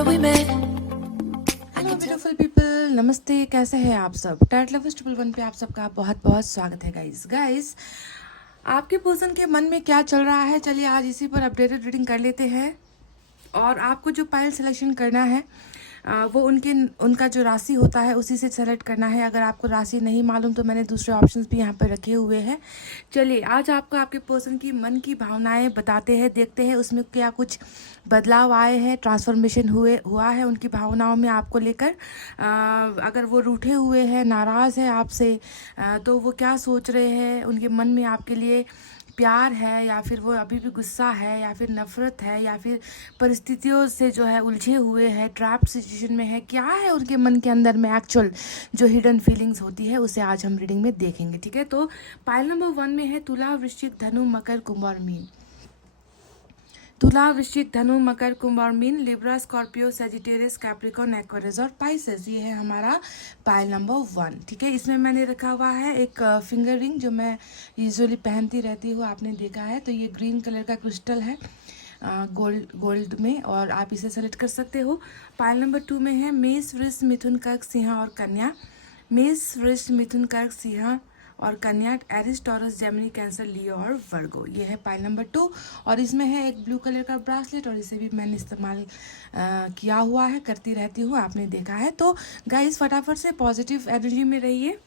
where we met. Hello beautiful people, नमस्ते। कैसे हैं आप सब? टैट लवर्स 111 पे आप सबका बहुत बहुत स्वागत है गाइस। आपके पर्सन के मन में क्या चल रहा है, चलिए आज इसी पर अपडेटेड रीडिंग कर लेते हैं। और आपको जो पाइल सिलेक्शन करना है वो उनका जो राशि होता है उसी से सेलेक्ट करना है। अगर आपको राशि नहीं मालूम तो मैंने दूसरे ऑप्शंस भी यहाँ पर रखे हुए हैं। चलिए आज आपको आपके पर्सन की मन की भावनाएं बताते हैं, देखते हैं उसमें क्या कुछ बदलाव आए हैं, ट्रांसफॉर्मेशन हुआ है उनकी भावनाओं में आपको लेकर। अगर वो रूठे हुए हैं, नाराज़ है आपसे, तो वो क्या सोच रहे हैं, उनके मन में आपके लिए प्यार है या फिर वो अभी भी गुस्सा है या फिर नफरत है या फिर परिस्थितियों से जो है उलझे हुए हैं, ट्रैप सिचुएशन में है, क्या है उनके मन के अंदर में एक्चुअल जो हिडन फीलिंग्स होती है उसे आज हम रीडिंग में देखेंगे। ठीक है, तो पाइल नंबर 1 में है तुला, वृश्चिक, धनु, मकर, कुंभ और मीन। तुला, वृश्चिक, धनु, मकर, कुंभ और mean, Libra, Scorpio, Sagittarius, Capricorn, Aquarius और पाइसेस, ये है हमारा पाइल नंबर 1। ठीक है, इसमें मैंने रखा हुआ है एक फिंगर रिंग जो मैं यूजुअली पहनती रहती हूँ, आपने देखा है। तो ये ग्रीन कलर का क्रिस्टल है गोल्ड में, और आप इसे सेलेक्ट कर सकते हो। पाइल नंबर 2 में है मेष, वृष, मिथुन, कर्क, सिंह और कन्या। मेष, वृष, मिथुन, कर्क, सिंह और कन्या, एरिस, टॉरस, जेमिनी, कैंसर, लियो और वर्गो, ये है पाइल नंबर 2। और इसमें है एक ब्लू कलर का ब्रासलेट, और इसे भी मैंने इस्तेमाल किया हुआ है, करती रहती हूँ, आपने देखा है। तो गाइस फटाफट से पॉजिटिव एनर्जी में रहिए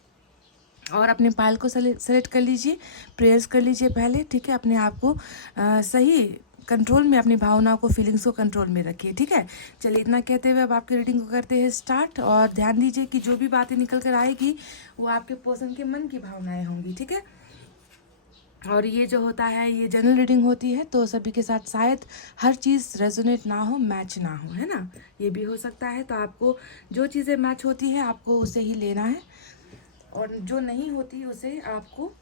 और अपने पाइल को सेलेक्ट कर लीजिए, प्रेयर्स कर लीजिए पहले। ठीक है, अपने आप को सही कंट्रोल में, अपनी भावनाओं को, फीलिंग्स को कंट्रोल में रखिए। ठीक है, चलिए इतना कहते हुए अब आपकी रीडिंग को करते हैं स्टार्ट। और ध्यान दीजिए कि जो भी बातें निकल कर आएगी वो आपके पर्सन के मन की भावनाएं होंगी। ठीक है, और ये जो होता है ये जनरल रीडिंग होती है, तो सभी के साथ शायद हर चीज़ रेजोनेट ना हो, मैच ना हो, है ना, ये भी हो सकता है। तो आपको जो चीज़ें मैच होती है आपको उसे ही लेना है, और जो नहीं होती उसे आपको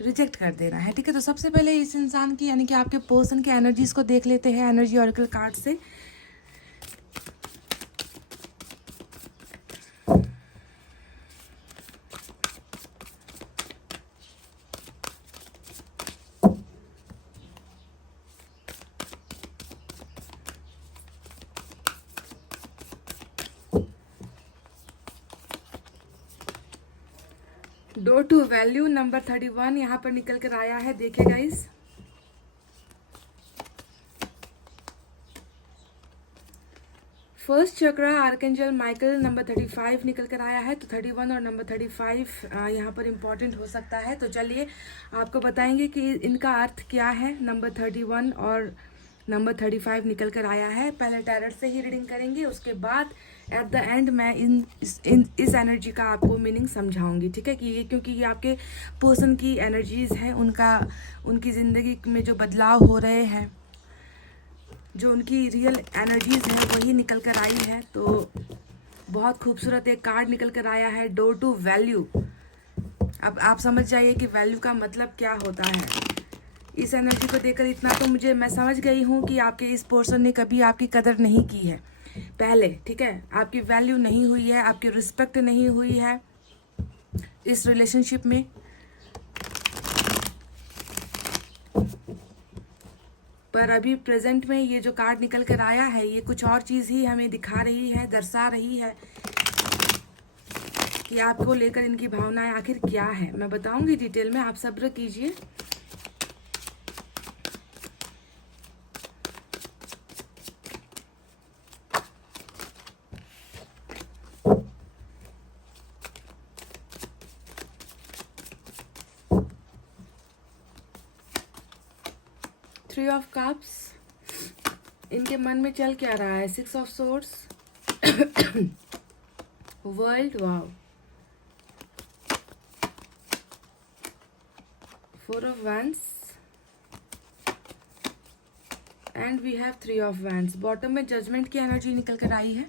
रिजेक्ट कर देना है। ठीक है, तो सबसे पहले इस इंसान की यानी कि आपके पर्सन के एनर्जीज को देख लेते हैं एनर्जी ऑरेकल कार्ड से। डोर टू वैल्यू नंबर 31 यहाँ पर निकल कर आया है, देखिए गाइस। फर्स्ट चक्रा आर्केंजल माइकल नंबर 35 निकल कर आया है। तो 31 और नंबर 35 यहाँ पर इम्पॉर्टेंट हो सकता है। तो चलिए आपको बताएंगे कि इनका अर्थ क्या है। नंबर 31 और नंबर 35 निकल कर आया है। पहले टैरट से ही रीडिंग करेंगे, उसके बाद एट द एंड मैं इस एनर्जी का आपको मीनिंग समझाऊंगी। ठीक है, कि ये क्योंकि ये आपके पर्सन की एनर्जीज हैं, उनकी ज़िंदगी में जो बदलाव हो रहे हैं, जो उनकी रियल एनर्जीज है वही निकल कर आई है। तो बहुत खूबसूरत एक कार्ड निकल कर आया है, डोर टू वैल्यू। अब आप समझ जाइए कि वैल्यू का मतलब क्या होता है। इस एनर्जी को देखकर इतना तो मैं समझ गई हूँ कि आपके इस पर्सन ने कभी आपकी कदर नहीं की है पहले। ठीक है, आपकी वैल्यू नहीं हुई है, आपकी रिस्पेक्ट नहीं हुई है इस रिलेशनशिप में। पर अभी प्रेजेंट में ये जो कार्ड निकल कर आया है ये कुछ और चीज़ ही हमें दिखा रही है, दर्शा रही है कि आपको लेकर इनकी भावनाएं आखिर क्या है। मैं बताऊंगी डिटेल में, आप सब्र कीजिए। थ्री ऑफ कप्स, इनके मन में चल क्या रहा है। Six of swords, world, wow, four of wands and we have three of wands. Bottom में जजमेंट की एनर्जी निकल कर आई है।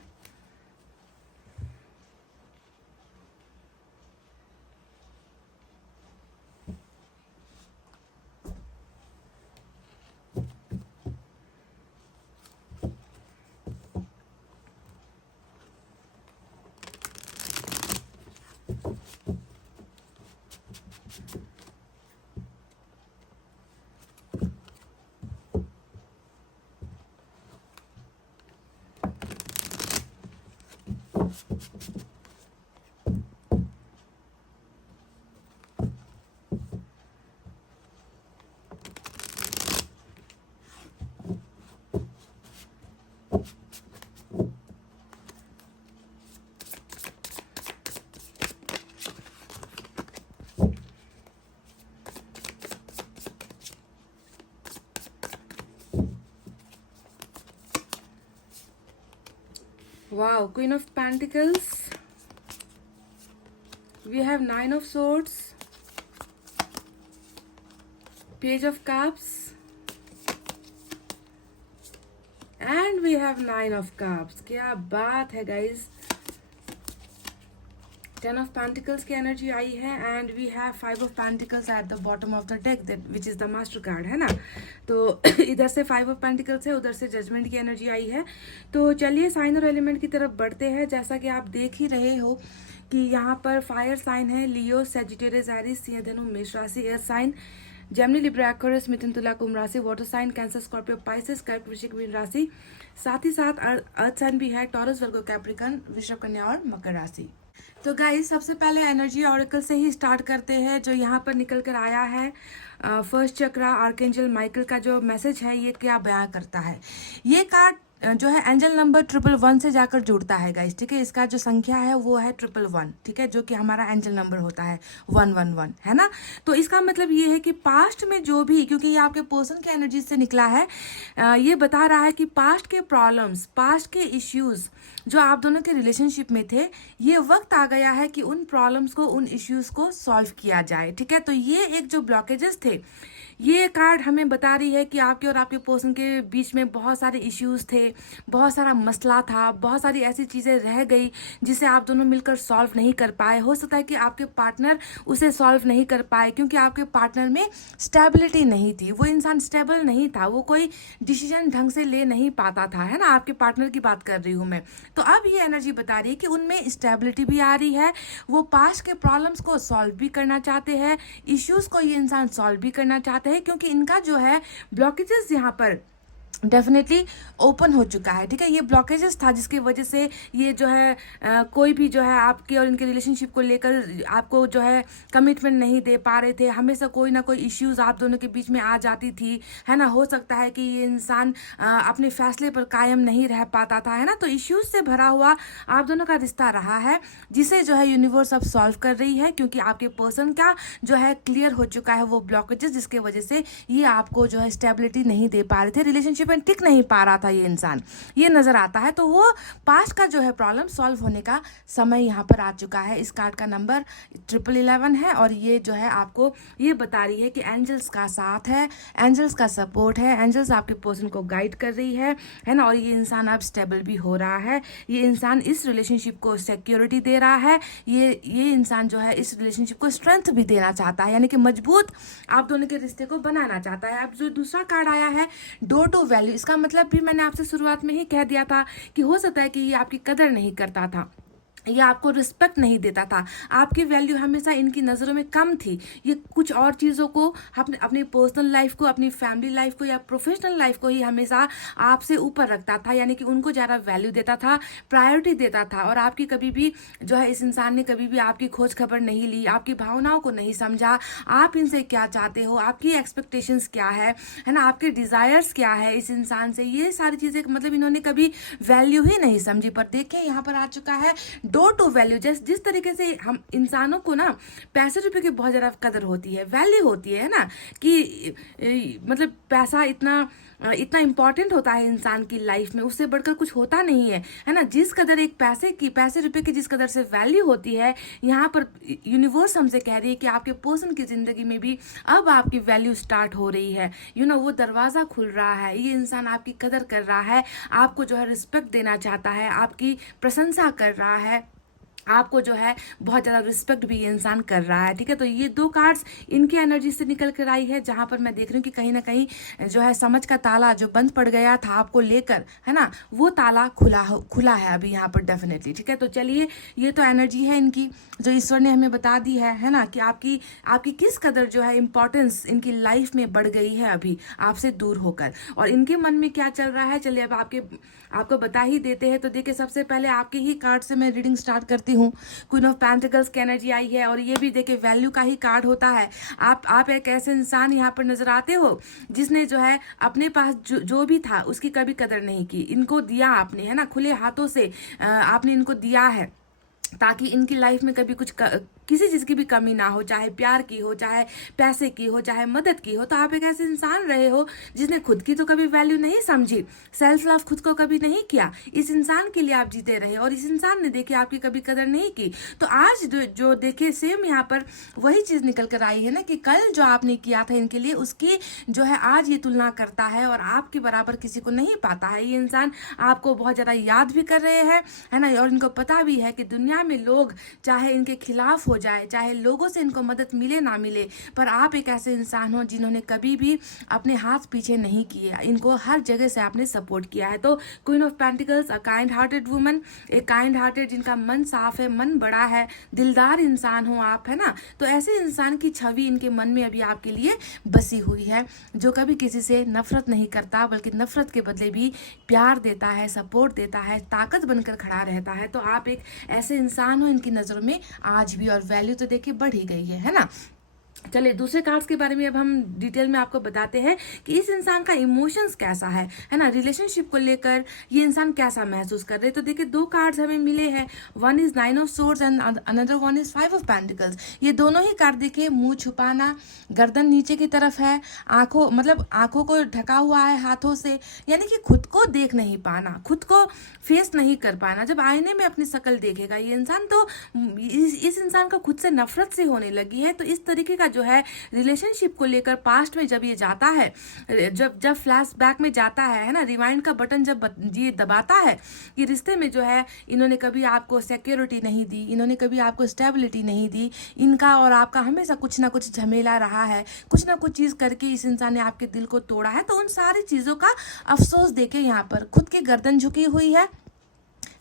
Wow, Queen of Pentacles. We have Nine of Swords, Page of Cups, and we have Nine of Cups. क्या बात है guys. Ten of Pentacles की energy आई है and we have Five of Pentacles at the bottom of the deck, that which is the master card, है ना. तो इधर से Five of Pentacles है, उधर से जजमेंट की एनर्जी आई है. तो चलिए साइन और एलिमेंट की तरफ बढ़ते हैं. जैसा कि आप देख ही रहे हो कि यहाँ पर फायर साइन है, लियो, सेजिटेरियस, एरीज, सिंह, धनु, मेष राशि. Air sign Gemini, Libra, Aquarius, मिथुन, तुला, कुंभ राशि. Water sign Cancer, Scorpio, Pisces, कर्क, वृश्चिक, मीन राशि. साथ ही साथ अर्थ साइन भी है, टॉरस, वर्गो, कैप्रिकन, वृषभ, कन्या और मकर राशि. तो गाइस सबसे पहले एनर्जी ऑरेकल से ही स्टार्ट करते हैं. जो यहाँ पर निकल कर आया है फर्स्ट चक्रा आर्कएंजल माइकल का जो मैसेज है, ये क्या बयां करता है. ये कार्ड जो है एंजल नंबर 111 से जाकर जुड़ता है गाइस, ठीक है. इसका जो संख्या है वो है 111, ठीक है, जो कि हमारा एंजल नंबर होता है 111, है ना. तो इसका मतलब ये है कि पास्ट में जो भी, क्योंकि ये आपके पर्सन के एनर्जी से निकला है, ये बता रहा है कि पास्ट के प्रॉब्लम्स, पास्ट के इश्यूज जो आप दोनों के रिलेशनशिप में थे, ये वक्त आ गया है कि उन प्रॉब्लम्स को, उन इश्यूज को सॉल्व किया जाए, ठीक है. तो ये एक जो ब्लॉकेजेस थे, ये कार्ड हमें बता रही है कि आपके और आपके पर्सन के बीच में बहुत सारे इश्यूज थे, बहुत सारा मसला था, बहुत सारी ऐसी चीज़ें रह गई जिसे आप दोनों मिलकर सॉल्व नहीं कर पाए. हो सकता है कि आपके पार्टनर उसे सॉल्व नहीं कर पाए क्योंकि आपके पार्टनर में स्टेबिलिटी नहीं थी, वो इंसान स्टेबल नहीं था, वो कोई डिसीजन ढंग से ले नहीं पाता था, है ना. आपके पार्टनर की बात कर रही हूँ मैं. तो अब ये एनर्जी बता रही है कि उनमें स्टेबिलिटी भी आ रही है, वो पास्ट के प्रॉब्लम्स को सॉल्व भी करना चाहते हैं, इश्यूज को ये इंसान सॉल्व भी करना चाहते हैं, क्योंकि इनका जो है ब्लॉकेजेस यहाँ पर डेफिनेटली ओपन हो चुका है, ठीक है. ये ब्लॉकेजेस था जिसकी वजह से ये जो है कोई भी जो है आपके और इनके रिलेशनशिप को लेकर आपको जो है कमिटमेंट नहीं दे पा रहे थे. हमेशा कोई ना कोई इश्यूज आप दोनों के बीच में आ जाती थी, है ना. हो सकता है कि ये इंसान अपने फैसले पर कायम नहीं रह पाता था, है ना. तो इश्यूज से भरा हुआ आप दोनों का रिश्ता रहा है, जिसे जो है यूनिवर्स अब सॉल्व कर रही है, क्योंकि आपके पर्सन का जो है क्लियर हो चुका है वो ब्लॉकेजेस, जिसके वजह से ये आपको जो है स्टेबिलिटी नहीं दे पा रहे थे, रिलेशनशिप में टिक नहीं पा रहा था ये इंसान, ये नजर आता है. तो वो पास्ट का जो है प्रॉब्लम सॉल्व होने का समय यहाँ पर आ चुका है. इस कार्ड का नंबर 1111 है और ये जो है आपको ये बता रही है कि एंजल्स का साथ है, एंजल्स का सपोर्ट है, एंजल्स आपके पर्सन को गाइड कर रही है ना. और ये इंसान अब स्टेबल भी हो रहा है, ये इंसान इस रिलेशनशिप को सिक्योरिटी दे रहा है, ये इंसान जो है इस रिलेशनशिप को स्ट्रेंथ भी देना चाहता है, यानी कि मजबूत आप दोनों के रिश्ते को बनाना चाहता है. अब जो दूसरा कार्ड आया है डोर टू वैल्यू, इसका मतलब भी मैंने आपसे शुरुआत में ही कह दिया था कि हो सकता है कि ये आपकी कदर नहीं करता था, ये आपको रिस्पेक्ट नहीं देता था, आपकी वैल्यू हमेशा इनकी नज़रों में कम थी. ये कुछ और चीज़ों को, अपनी पर्सनल लाइफ को, अपनी फैमिली लाइफ को या प्रोफेशनल लाइफ को ही हमेशा आपसे ऊपर रखता था, यानी कि उनको ज़्यादा वैल्यू देता था, प्रायोरिटी देता था. और आपकी कभी भी जो है इस इंसान ने कभी भी आपकी खोज खबर नहीं ली, आपकी भावनाओं को नहीं समझा, आप इनसे क्या चाहते हो, आपकी एक्सपेक्टेशंस क्या है ना, आपके डिज़ायर्स क्या है इस इंसान से, ये सारी चीज़ें मतलब इन्होंने कभी वैल्यू ही नहीं समझी. पर देखिए यहाँ पर आ चुका है डोर टू वैल्यू. जिस तरीके से हम इंसानों को ना पैसे रुपए की बहुत ज़्यादा कदर होती है, वैल्यू होती है ना, कि मतलब पैसा इतना इम्पॉर्टेंट होता है इंसान की लाइफ में, उससे बढ़कर कुछ होता नहीं है ना. जिस कदर एक पैसे रुपए की जिस कदर से वैल्यू होती है, यहाँ पर यूनिवर्स हमसे कह रही है कि आपके पर्सन की ज़िंदगी में भी अब आपकी वैल्यू स्टार्ट हो रही है. वो दरवाज़ा खुल रहा है, ये इंसान आपकी कदर कर रहा है, आपको जो है रिस्पेक्ट देना चाहता है, आपकी प्रशंसा कर रहा है, आपको जो है बहुत ज़्यादा रिस्पेक्ट भी ये इंसान कर रहा है, ठीक है. तो ये दो कार्ड्स इनकी एनर्जी से निकल कर आई है, जहाँ पर मैं देख रही हूँ कि कहीं ना कहीं जो है समझ का ताला जो बंद पड़ गया था आपको लेकर, है ना, वो ताला खुला है अभी यहाँ पर डेफिनेटली, ठीक है. तो चलिए, ये तो एनर्जी है इनकी जो ईश्वर ने हमें बता दी है ना, कि आपकी किस कदर जो है इंपॉर्टेंस इनकी लाइफ में बढ़ गई है अभी आपसे दूर होकर, और इनके मन में क्या चल रहा है. चलिए अब आपको बता ही देते हैं. तो देखिए, सबसे पहले आपके ही कार्ड से मैं रीडिंग स्टार्ट करती हूँ. क्वीन ऑफ पेंटिकल्स की एनर्जी आई है और ये भी देखिए वैल्यू का ही कार्ड होता है. आप एक ऐसे इंसान यहाँ पर नजर आते हो जिसने जो है अपने पास जो भी था उसकी कभी कदर नहीं की, इनको दिया आपने, है ना, खुले हाथों से आपने इनको दिया है. ताकि इनकी लाइफ में कभी किसी चीज़ की भी कमी ना हो, चाहे प्यार की हो, चाहे पैसे की हो, चाहे मदद की हो। तो आप एक ऐसे इंसान रहे हो जिसने खुद की तो कभी वैल्यू नहीं समझी, सेल्फ लव खुद को कभी नहीं किया, इस इंसान के लिए आप जीते रहे और इस इंसान ने देखिए आपकी कभी कदर नहीं की। तो आज जो देखे सेम यहाँ पर वही चीज़ निकल कर आई है ना कि कल जो आपने किया था इनके लिए, उसकी जो है आज ये तुलना करता है और आपके बराबर किसी को नहीं पाता है। ये इंसान आपको बहुत ज़्यादा याद भी कर रहे हैं, है ना, और इनको पता भी है कि दुनिया में लोग चाहे इनके खिलाफ हो जाए, चाहे लोगों से इनको मदद मिले ना मिले, पर आप एक ऐसे इंसान हो जिन्होंने कभी भी अपने हाथ पीछे नहीं किए, इनको हर जगह से आपने सपोर्ट किया है। तो queen of pentacles, a kind hearted woman, एक काइंड हार्टेड जिनका मन साफ है, मन बड़ा है, दिलदार इंसान हो आप, है ना। तो ऐसे इंसान की छवि इनके मन में अभी आपके लिए बसी हुई है, जो कभी किसी से नफरत नहीं करता बल्कि नफरत के बदले भी प्यार देता है, सपोर्ट देता है, ताकत बनकर खड़ा रहता है। तो आप एक ऐसे इंसान हो इनकी नज़रों में आज भी, और वैल्यू तो देखिए बढ़ ही गई है ना। चलिए दूसरे कार्ड्स के बारे में अब हम डिटेल में आपको बताते हैं कि इस इंसान का इमोशंस कैसा है ना, रिलेशनशिप को लेकर ये इंसान कैसा महसूस कर रहे हैं। तो देखिए दो कार्ड्स हमें मिले हैं, one is 9 of swords and another one is 5 of pentacles. ये दोनों ही कार्ड देखिए मुंह छुपाना, गर्दन नीचे की तरफ है, आंखों को ढका हुआ है हाथों से, यानी कि खुद को देख नहीं पाना, खुद को फेस नहीं कर पाना। जब आईने में अपनी शक्ल देखेगा ये इंसान तो इस इंसान को खुद से नफरत से होने लगी है। तो इस तरीके का जो है रिलेशनशिप को लेकर पास्ट में जब ये जाता है, जब फ्लैशबैक में जाता है ना, रिवाइंड का बटन जब ये दबाता है, ये रिश्ते में जो है इन्होंने कभी आपको सिक्योरिटी नहीं दी, इन्होंने कभी आपको स्टेबिलिटी नहीं दी, इनका और आपका हमेशा कुछ ना कुछ झमेला रहा है, कुछ ना कुछ चीज़ करके इस इंसान ने आपके दिल को तोड़ा है। तो उन सारी चीज़ों का अफसोस देके यहाँ पर खुद की गर्दन झुकी हुई है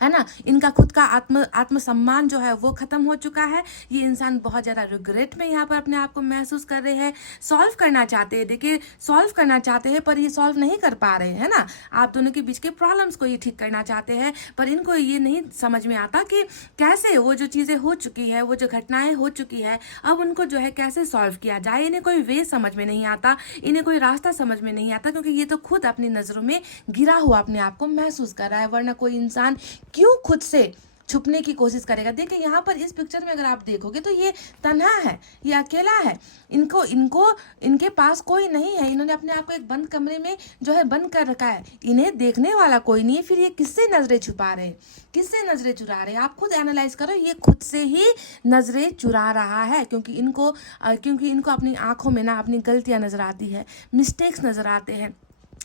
ना, इनका खुद का आत्मसम्मान जो है वो खत्म हो चुका है। ये इंसान बहुत ज़्यादा रिग्रेट में यहाँ पर अपने आप को महसूस कर रहे हैं, सॉल्व करना चाहते हैं, देखिए सॉल्व करना चाहते हैं पर ये सॉल्व नहीं कर पा रहे हैं ना। आप दोनों के बीच के प्रॉब्लम्स को ये ठीक करना चाहते हैं, पर इनको ये नहीं समझ में आता कि कैसे वो जो चीज़ें हो चुकी है, वो जो घटनाएं हो चुकी है, अब उनको जो है कैसे सॉल्व किया जाए। इन्हें कोई वे समझ में नहीं आता, इन्हें कोई रास्ता समझ में नहीं आता, क्योंकि ये तो खुद अपनी नज़रों में गिरा हुआ अपने आप को महसूस कर रहा है। वरना कोई इंसान क्यों खुद से छुपने की कोशिश करेगा। देखिए यहाँ पर इस पिक्चर में अगर आप देखोगे तो ये तन्हा है, ये अकेला है, इनके पास कोई नहीं है, इन्होंने अपने आप को एक बंद कमरे में जो है बंद कर रखा है, इन्हें देखने वाला कोई नहीं है। फिर ये किससे नजरें छुपा रहे हैं, किससे नजरें चुरा रहे हैं? आप खुद एनालाइज करो, ये खुद से ही नजरें चुरा रहा है, क्योंकि इनको अपनी आंखों में ना अपनी गलतियां नजर आती है, मिस्टेक्स नजर आते हैं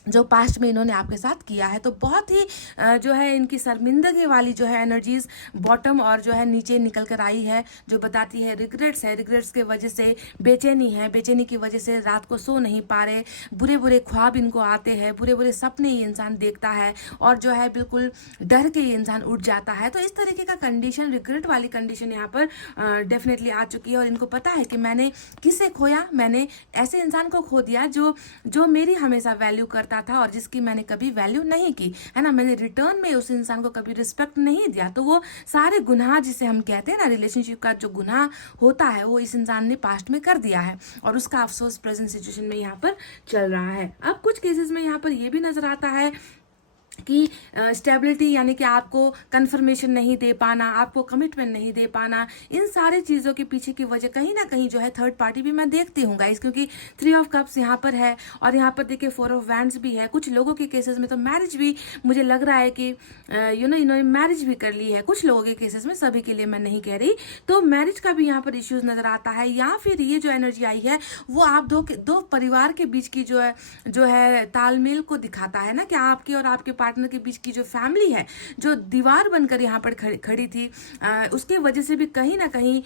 जो पास्ट में इन्होंने आपके साथ किया है। तो बहुत ही जो है इनकी शर्मिंदगी वाली जो है एनर्जीज बॉटम और जो है नीचे निकल कर आई है, जो बताती है रिग्रेट्स है, रिग्रेट्स के वजह से बेचैनी है, बेचैनी की वजह से रात को सो नहीं पा रहे, बुरे बुरे ख्वाब इनको आते हैं, बुरे बुरे सपने ये इंसान देखता है और जो है बिल्कुल डर के ये इंसान उठ जाता है। तो इस तरीके का कंडीशन, रिग्रेट वाली कंडीशन यहाँ पर डेफिनेटली आ चुकी है और इनको पता है कि मैंने किसे खोया, मैंने ऐसे इंसान को खो दिया जो मेरी हमेशा वैल्यू करता था और जिसकी मैंने कभी वैल्यू नहीं की, है ना। मैंने रिटर्न में उस इंसान को कभी रिस्पेक्ट नहीं दिया। तो वो सारे गुनाह जिसे हम कहते हैं ना, रिलेशनशिप का जो गुनाह होता है वो इस इंसान ने पास्ट में कर दिया है और उसका अफसोस प्रेजेंट सिचुएशन में यहाँ पर चल रहा है। अब कुछ केसेस में यहाँ पर ये भी नजर आता है कि स्टेबिलिटी यानी कि आपको कंफर्मेशन नहीं दे पाना, आपको कमिटमेंट नहीं दे पाना, इन सारे चीज़ों के पीछे की वजह कहीं ना कहीं जो है थर्ड पार्टी भी मैं देखती हूँ गाइस, क्योंकि 3 ऑफ कप्स यहाँ पर है और यहाँ पर देखिए 4 ऑफ वैंड्स भी है। कुछ लोगों के केसेस में तो मैरिज भी मुझे लग रहा है कि इन्होंने मैरिज भी कर ली है, कुछ लोगों के केसेस में, सभी के लिए मैं नहीं कह रही। तो मैरिज का भी यहाँ पर इश्यूज नजर आता है, या फिर ये जो एनर्जी आई है वो आप दो परिवार के बीच की जो है तालमेल को दिखाता है ना, कि आपके और आपके पार्टनर के बीच की जो फैमिली है, जो दीवार बनकर यहाँ पर खड़ी थी, उसके वजह से भी कहीं ना कहीं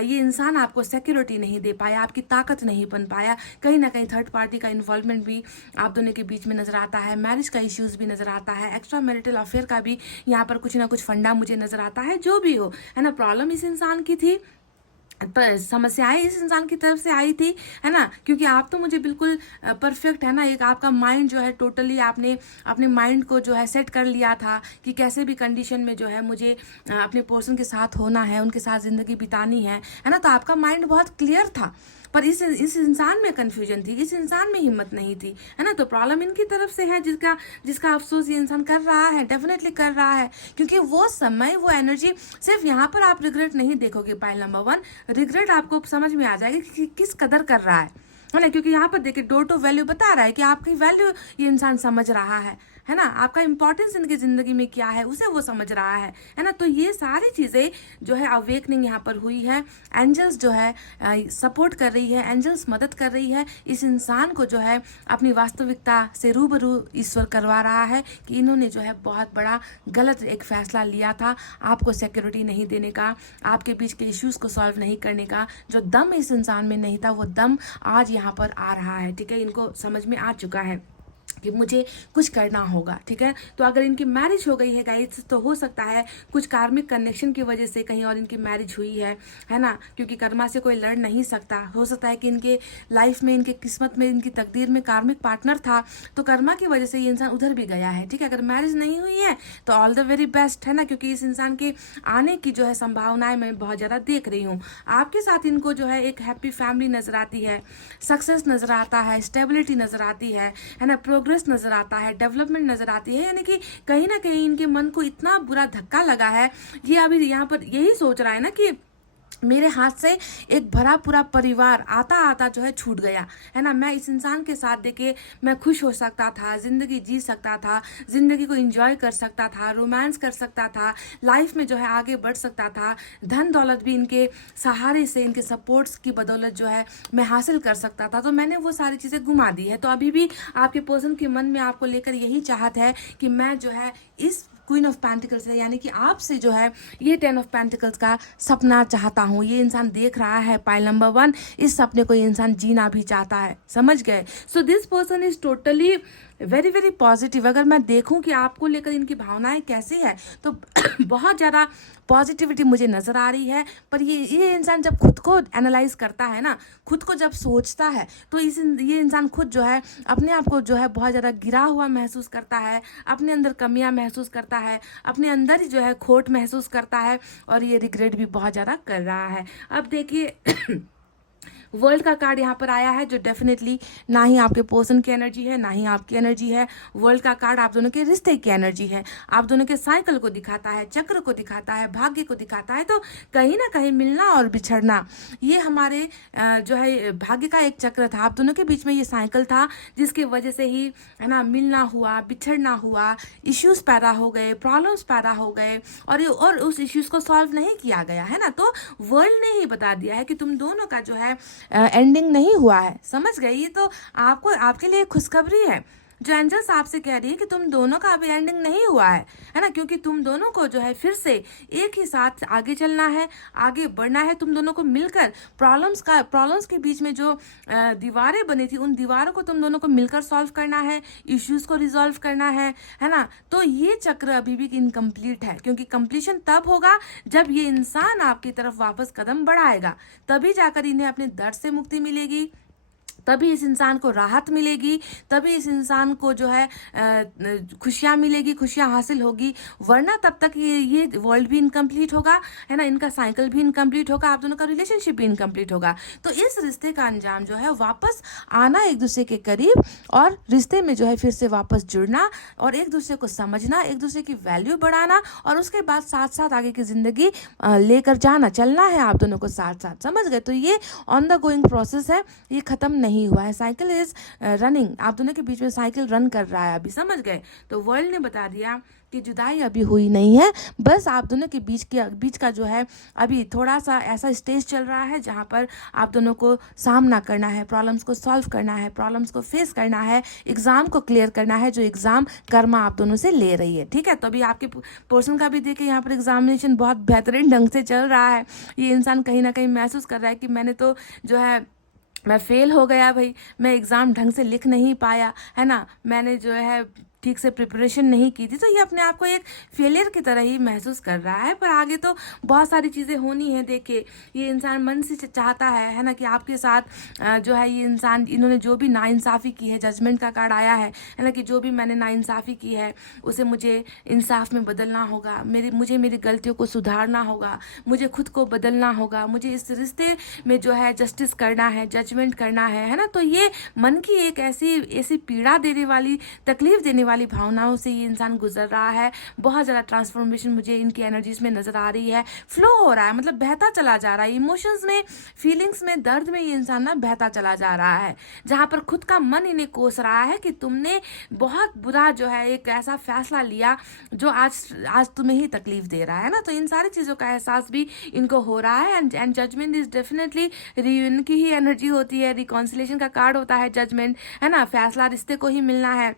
ये इंसान आपको सिक्योरिटी नहीं दे पाया, आपकी ताकत नहीं बन पाया। कहीं ना कहीं थर्ड पार्टी का इन्वॉल्वमेंट भी आप दोनों के बीच में नजर आता है, मैरिज का इश्यूज भी नजर आता है, एक्स्ट्रा मैरिटल अफेयर का भी यहाँ पर कुछ ना कुछ फंडा मुझे नजर आता है। जो भी हो, है ना, प्रॉब्लम इस इंसान की थी, समस्याएं इस इंसान की तरफ से आई थी, है ना, क्योंकि आप तो मुझे बिल्कुल परफेक्ट, है ना, एक आपका माइंड जो है टोटली आपने अपने माइंड को जो है सेट कर लिया था कि कैसे भी कंडीशन में जो है मुझे अपने पर्सन के साथ होना है, उनके साथ ज़िंदगी बितानी है ना। तो आपका माइंड बहुत क्लियर था पर इस इंसान में कन्फ्यूजन थी, इस इंसान में हिम्मत नहीं थी, है ना। तो प्रॉब्लम इनकी तरफ से है, जिसका जिसका अफसोस ये इंसान कर रहा है, डेफिनेटली कर रहा है, क्योंकि वो समय, वो एनर्जी, सिर्फ यहाँ पर आप रिग्रेट नहीं देखोगे। पाइल नंबर 1, रिग्रेट आपको समझ में आ जाएगी कि किस कदर कर रहा है ना। क्योंकि यहाँ पर देखिए डोर टू वैल्यू बता रहा है कि आपकी वैल्यू ये इंसान समझ रहा है ना। आपका इंपॉर्टेंस इनकी जिंदगी में क्या है उसे वो समझ रहा है ना। तो ये सारी चीज़ें जो है अवेकनिंग यहाँ पर हुई है। एंजल्स जो है सपोर्ट कर रही है, एंजल्स मदद कर रही है इस इंसान को जो है अपनी वास्तविकता से रूबरू ईश्वर करवा रहा है कि इन्होंने जो है बहुत बड़ा गलत एक फैसला लिया था, आपको सिक्योरिटी नहीं देने का, आपके बीच के इश्यूज़ को सॉल्व नहीं करने का। जो दम इस इंसान में नहीं था वो दम आज यहाँ पर आ रहा है, ठीक है। इनको समझ में आ चुका है कि मुझे कुछ करना होगा, ठीक है। तो अगर इनकी मैरिज हो गई है गाइस, तो हो सकता है कुछ कार्मिक कनेक्शन की वजह से कहीं और इनकी मैरिज हुई है ना। क्योंकि कर्मा से कोई लड़ नहीं सकता। हो सकता है कि इनके लाइफ में, इनके किस्मत में, इनकी तकदीर में कार्मिक पार्टनर था, तो कर्मा की वजह से ये इंसान उधर भी गया है, ठीक है। अगर मैरिज नहीं हुई है तो ऑल द वेरी बेस्ट, है ना। क्योंकि इस इंसान के आने की जो है संभावनाएं मैं बहुत ज़्यादा देख रही हूँ। आपके साथ इनको जो है एक हैप्पी फैमिली नजर आती है, सक्सेस नजर आता है, स्टेबिलिटी नजर आती है ना, प्रोग्रेस नजर आता है, डेवलपमेंट नजर आती है। यानी कि कहीं ना कहीं इनके मन को इतना बुरा धक्का लगा है, ये अभी यहाँ पर यही सोच रहा है ना कि मेरे हाथ से एक भरा पूरा परिवार आता आता जो है छूट गया, है ना। मैं इस इंसान के साथ देके मैं खुश हो सकता था, जिंदगी जी सकता था, जिंदगी को एंजॉय कर सकता था, रोमांस कर सकता था, लाइफ में जो है आगे बढ़ सकता था, धन दौलत भी इनके सहारे से, इनके सपोर्ट्स की बदौलत जो है मैं हासिल कर सकता था। तो मैंने वो सारी चीज़ें घुमा दी है। तो अभी भी आपके पर्सन के मन में आपको लेकर यही चाहत है कि मैं जो है इस क्वीन ऑफ पेंटिकल्स है, यानी कि आपसे जो है ये 10 ऑफ पेंटिकल्स का सपना चाहता हूँ। ये इंसान देख रहा है पाइल नंबर 1, इस सपने को ये इंसान जीना भी चाहता है, समझ गए। So this person is totally very very positive. अगर मैं देखूं कि आपको लेकर इनकी भावनाएं कैसी है तो बहुत ज़्यादा पॉजिटिविटी मुझे नज़र आ रही है। पर ये इंसान जब खुद को एनालाइज करता है ना, खुद को जब सोचता है, तो ये इंसान खुद जो है अपने आप को जो है बहुत ज़्यादा गिरा हुआ महसूस करता है, अपने अंदर कमियां महसूस करता है, अपने अंदर ही जो है खोट महसूस करता है, और ये रिग्रेट भी बहुत ज़्यादा कर रहा है। अब देखिए वर्ल्ड का कार्ड यहाँ पर आया है, जो डेफिनेटली ना ही आपके पर्सन की एनर्जी है, ना ही आपकी एनर्जी है। वर्ल्ड का कार्ड आप दोनों के रिश्ते की एनर्जी है, आप दोनों के साइकिल को दिखाता है, चक्र को दिखाता है, भाग्य को दिखाता है। तो कहीं ना कहीं मिलना और बिछड़ना, ये हमारे जो है भाग्य का एक चक्र था। आप दोनों के बीच में ये साइकिल था, जिसकी वजह से ही, है ना, मिलना हुआ, बिछड़ना हुआ, इश्यूज पैदा हो गए, प्रॉब्लम्स पैदा हो गए, और उस इश्यूज को सॉल्व नहीं किया गया, है ना। तो वर्ल्ड ने ही बता दिया है कि तुम दोनों का जो है एंडिंग नहीं हुआ है, समझ गए। ये तो आपको, आपके लिए खुशखबरी है। जो एंजल्स आपसे कह रही है कि तुम दोनों का अभी एंडिंग नहीं हुआ है ना। क्योंकि तुम दोनों को जो है फिर से एक ही साथ आगे चलना है, आगे बढ़ना है। तुम दोनों को मिलकर प्रॉब्लम्स के बीच में जो दीवारें बनी थी, उन दीवारों को तुम दोनों को मिलकर सॉल्व करना है, इश्यूज को रिजॉल्व करना है ना। तो ये चक्र अभी भी इनकम्प्लीट है, क्योंकि कंप्लीशन तब होगा जब ये इंसान आपकी तरफ वापस कदम बढ़ाएगा, तभी जाकर इन्हें अपने दर्द से मुक्ति मिलेगी, तभी इस इंसान को राहत मिलेगी, तभी इस इंसान को जो है खुशियाँ मिलेगी, खुशियाँ हासिल होगी। वरना तब तक ये वर्ल्ड भी इनकम्प्लीट होगा, है ना, इनका साइकिल भी इनकम्प्लीट होगा, आप दोनों का रिलेशनशिप भी इनकम्प्लीट होगा। तो इस रिश्ते का अंजाम जो है वापस आना एक दूसरे के करीब, और रिश्ते में जो है फिर से वापस जुड़ना, और एक दूसरे को समझना, एक दूसरे की वैल्यू बढ़ाना, और उसके बाद साथ साथ आगे की जिंदगी लेकर जाना, चलना है आप दोनों को साथ साथ, समझ गए। तो ये ऑन द गोइंग प्रोसेस है, ये खत्म नहीं हुआ है। साइकिल इज रनिंग, आप दोनों के बीच में साइकिल रन कर रहा है अभी, समझ गए। तो वर्ल्ड ने बता दिया कि जुदाई अभी हुई नहीं है, बस आप दोनों के बीच का जो है अभी थोड़ा सा ऐसा स्टेज चल रहा है जहाँ पर आप दोनों को सामना करना है, प्रॉब्लम्स को सॉल्व करना है, प्रॉब्लम्स को फेस करना है, एग्जाम को क्लियर करना है, जो एग्जाम कर्मा आप दोनों से ले रही है, ठीक है। तो अभी आपके पर्सन का भी देखिए यहाँ पर एग्जामिनेशन बहुत बेहतरीन ढंग से चल रहा है। ये इंसान कहीं ना कहीं महसूस कर रहा है कि मैंने तो जो है मैं फेल हो गया भाई, मैं एग्ज़ाम ढंग से लिख नहीं पाया, है ना, मैंने जो है ठीक से प्रिपरेशन नहीं की थी, तो ये अपने आप को एक फेलियर की तरह ही महसूस कर रहा है। पर आगे तो बहुत सारी चीज़ें होनी है। देखिए, ये इंसान मन से चाहता है ना, कि आपके साथ जो है ये इंसान, इन्होंने जो भी नाइंसाफ़ी की है, जजमेंट का कार्ड आया है ना, कि जो भी मैंने नाइंसाफ़ी की है उसे मुझे इंसाफ में बदलना होगा, मुझे मेरी गलतियों को सुधारना होगा, मुझे खुद को बदलना होगा, मुझे इस रिश्ते में जो है जस्टिस करना है, जजमेंट करना है ना। तो ये मन की एक ऐसी पीड़ा देने वाली, तकलीफ देने वाली भावनाओं से ये इंसान गुजर रहा है। बहुत ज़्यादा ट्रांसफॉर्मेशन मुझे इनकी एनर्जीज में नज़र आ रही है। फ्लो हो रहा है, मतलब बहता चला जा रहा है। इमोशंस में, फीलिंग्स में, दर्द में ये इंसान ना बहता चला जा रहा है, जहाँ पर खुद का मन इन्हें कोस रहा है कि तुमने बहुत बुरा जो है एक ऐसा फैसला लिया जो आज तुम्हें ही तकलीफ दे रहा है ना। तो इन सारी चीज़ों का एहसास भी इनको हो रहा है। And judgement is definitely reunion की ही एनर्जी होती है, रिकॉन्सिलेशन का कार्ड होता है जजमेंट, है ना। फैसला रिश्ते को ही मिलना है,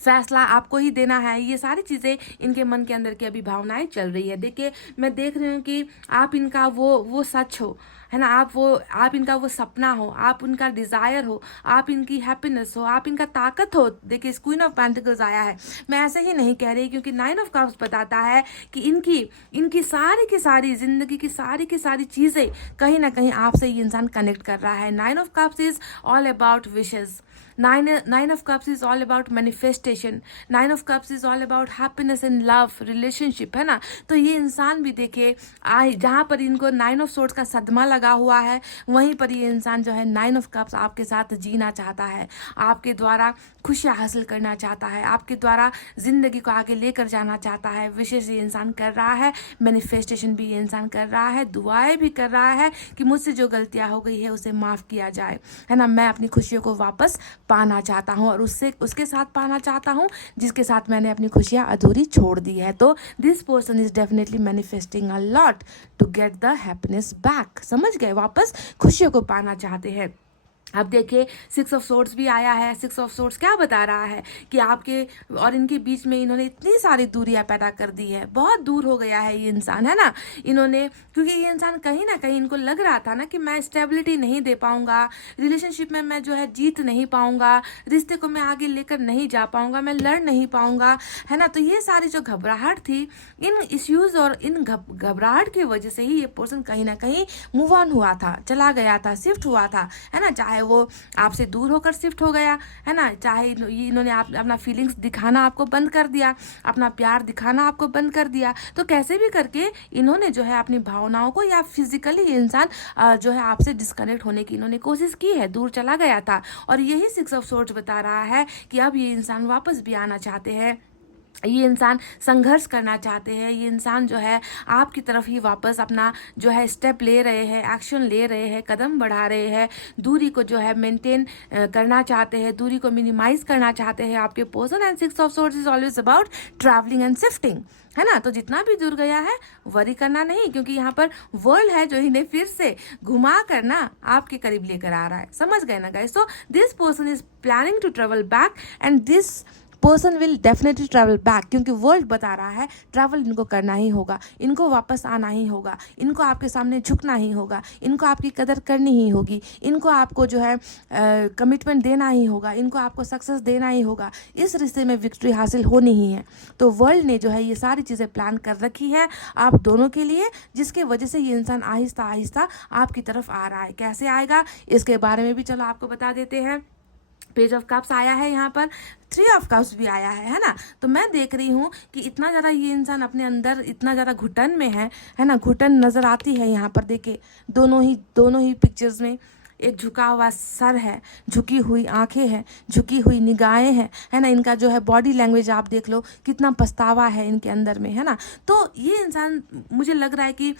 फैसला आपको ही देना है। ये सारी चीज़ें इनके मन के अंदर की अभी भावनाएं चल रही है। देखिए, मैं देख रही हूँ कि आप इनका वो सच हो, है ना। आप इनका वो सपना हो, आप उनका डिज़ायर हो, आप इनकी हैप्पीनेस हो, आप इनका ताकत हो। देखिए, क्वीन ऑफ पेंटिकल्स आया है। मैं ऐसे ही नहीं कह रही, क्योंकि 9 ऑफ कप्स बताता है कि इनकी सारी की सारी जिंदगी की सारी चीज़ें कहीं ना कहीं आपसे ये इंसान कनेक्ट कर रहा है। 9 of cups is all about wishes. Nine of Cups is all about manifestation. 9 of Cups is all about happiness and love, relationship, है ना। तो ये इंसान भी देखिए, जहाँ पर इनको 9 of Swords का सदमा लगा हुआ है, वहीं पर ये इंसान जो है 9 of Cups आपके साथ जीना चाहता है, आपके द्वारा खुशियाँ हासिल करना चाहता है, आपके द्वारा जिंदगी को आगे लेकर जाना चाहता है। विशेष ये इंसान कर रहा है, मैनिफेस्टेशन भी ये इंसान कर रहा है, दुआएं भी कर रहा है कि मुझसे जो गलतियाँ हो गई है उसे माफ़ किया जाए, है ना। मैं अपनी खुशियों को वापस पाना चाहता हूँ, और उसके साथ पाना चाहता हूँ जिसके साथ मैंने अपनी खुशियाँ अधूरी छोड़ दी है। तो this person is definitely manifesting a lot to get the happiness back. समझ गए, वापस खुशियों को पाना चाहते हैं। अब देखिए, 6 ऑफ सोर्ड्स भी आया है। 6 ऑफ सोर्ड्स क्या बता रहा है कि आपके और इनके बीच में इन्होंने इतनी सारी दूरियां पैदा कर दी है, बहुत दूर हो गया है ये इंसान, है ना। इन्होंने, क्योंकि ये इंसान कहीं ना कहीं इनको लग रहा था ना कि मैं स्टेबिलिटी नहीं दे पाऊंगा, रिलेशनशिप में मैं जो है जीत नहीं पाऊंगा, रिश्ते को मैं आगे लेकर नहीं जा पाऊंगा, मैं लड़ नहीं पाऊंगा, है ना। तो ये सारी जो घबराहट थी, इन इश्यूज और इन घबराहट की वजह से ही ये पर्सन कहीं ना कहीं मूव ऑन हुआ था, चला गया था, शिफ्ट हुआ था, है ना। चाहे वो आपसे दूर होकर शिफ्ट हो गया, है ना, चाहे इन्होंने अपना फीलिंग्स दिखाना आपको बंद कर दिया, अपना प्यार दिखाना आपको बंद कर दिया। तो कैसे भी करके इन्होंने जो है अपनी भावनाओं को, या फिजिकली ये इंसान जो है आपसे डिस्कनेक्ट होने की इन्होंने कोशिश की है, दूर चला गया था। और यही 6 ऑफ सोर्ड्स बता रहा है कि अब ये इंसान वापस भी आना चाहते हैं, ये इंसान संघर्ष करना चाहते हैं, ये इंसान जो है आपकी तरफ ही वापस अपना जो है स्टेप ले रहे हैं, एक्शन ले रहे हैं, कदम बढ़ा रहे हैं, दूरी को जो है मेंटेन करना चाहते हैं, दूरी को मिनिमाइज करना चाहते हैं आपके person. And 6 of swords is always about travelling and shifting, है ना। तो जितना भी दूर गया है वरी करना नहीं, क्योंकि यहाँ पर वर्ल्ड है जो इन्हें फिर से घुमा कर ना आपके करीब लेकर आ रहा है। समझ गए ना गाइस। तो this person is planning to travel back, and this person will definitely travel back, क्योंकि वर्ल्ड बता रहा है ट्रैवल इनको करना ही होगा, इनको वापस आना ही होगा, इनको आपके सामने झुकना ही होगा, इनको आपकी कदर करनी ही होगी, इनको आपको जो है कमिटमेंट देना ही होगा, इनको आपको सक्सेस देना ही होगा, इस रिश्ते में विक्ट्री हासिल होनी ही है। तो वर्ल्ड ने जो है ये सारी चीज़ें प्लान कर रखी है आप दोनों के लिए, जिसके वजह से ये इंसान आहिस्ता आहिस्ता आपकी तरफ आ रहा है। कैसे आएगा इसके बारे में भी चलो आपको बता देते हैं। पेज ऑफ कप्स आया है, यहाँ पर 3 ऑफ कप्स भी आया है ना। तो मैं देख रही हूँ कि इतना ज़्यादा ये इंसान अपने अंदर इतना ज़्यादा घुटन में है ना, घुटन नज़र आती है यहाँ पर। देखिए, दोनों ही पिक्चर्स में एक झुका हुआ सर है, झुकी हुई आंखें हैं, झुकी हुई निगाहें हैं, है ना। इनका जो है बॉडी लैंग्वेज आप देख लो, कितना पछतावा है इनके अंदर में, है ना। तो ये इंसान, मुझे लग रहा है कि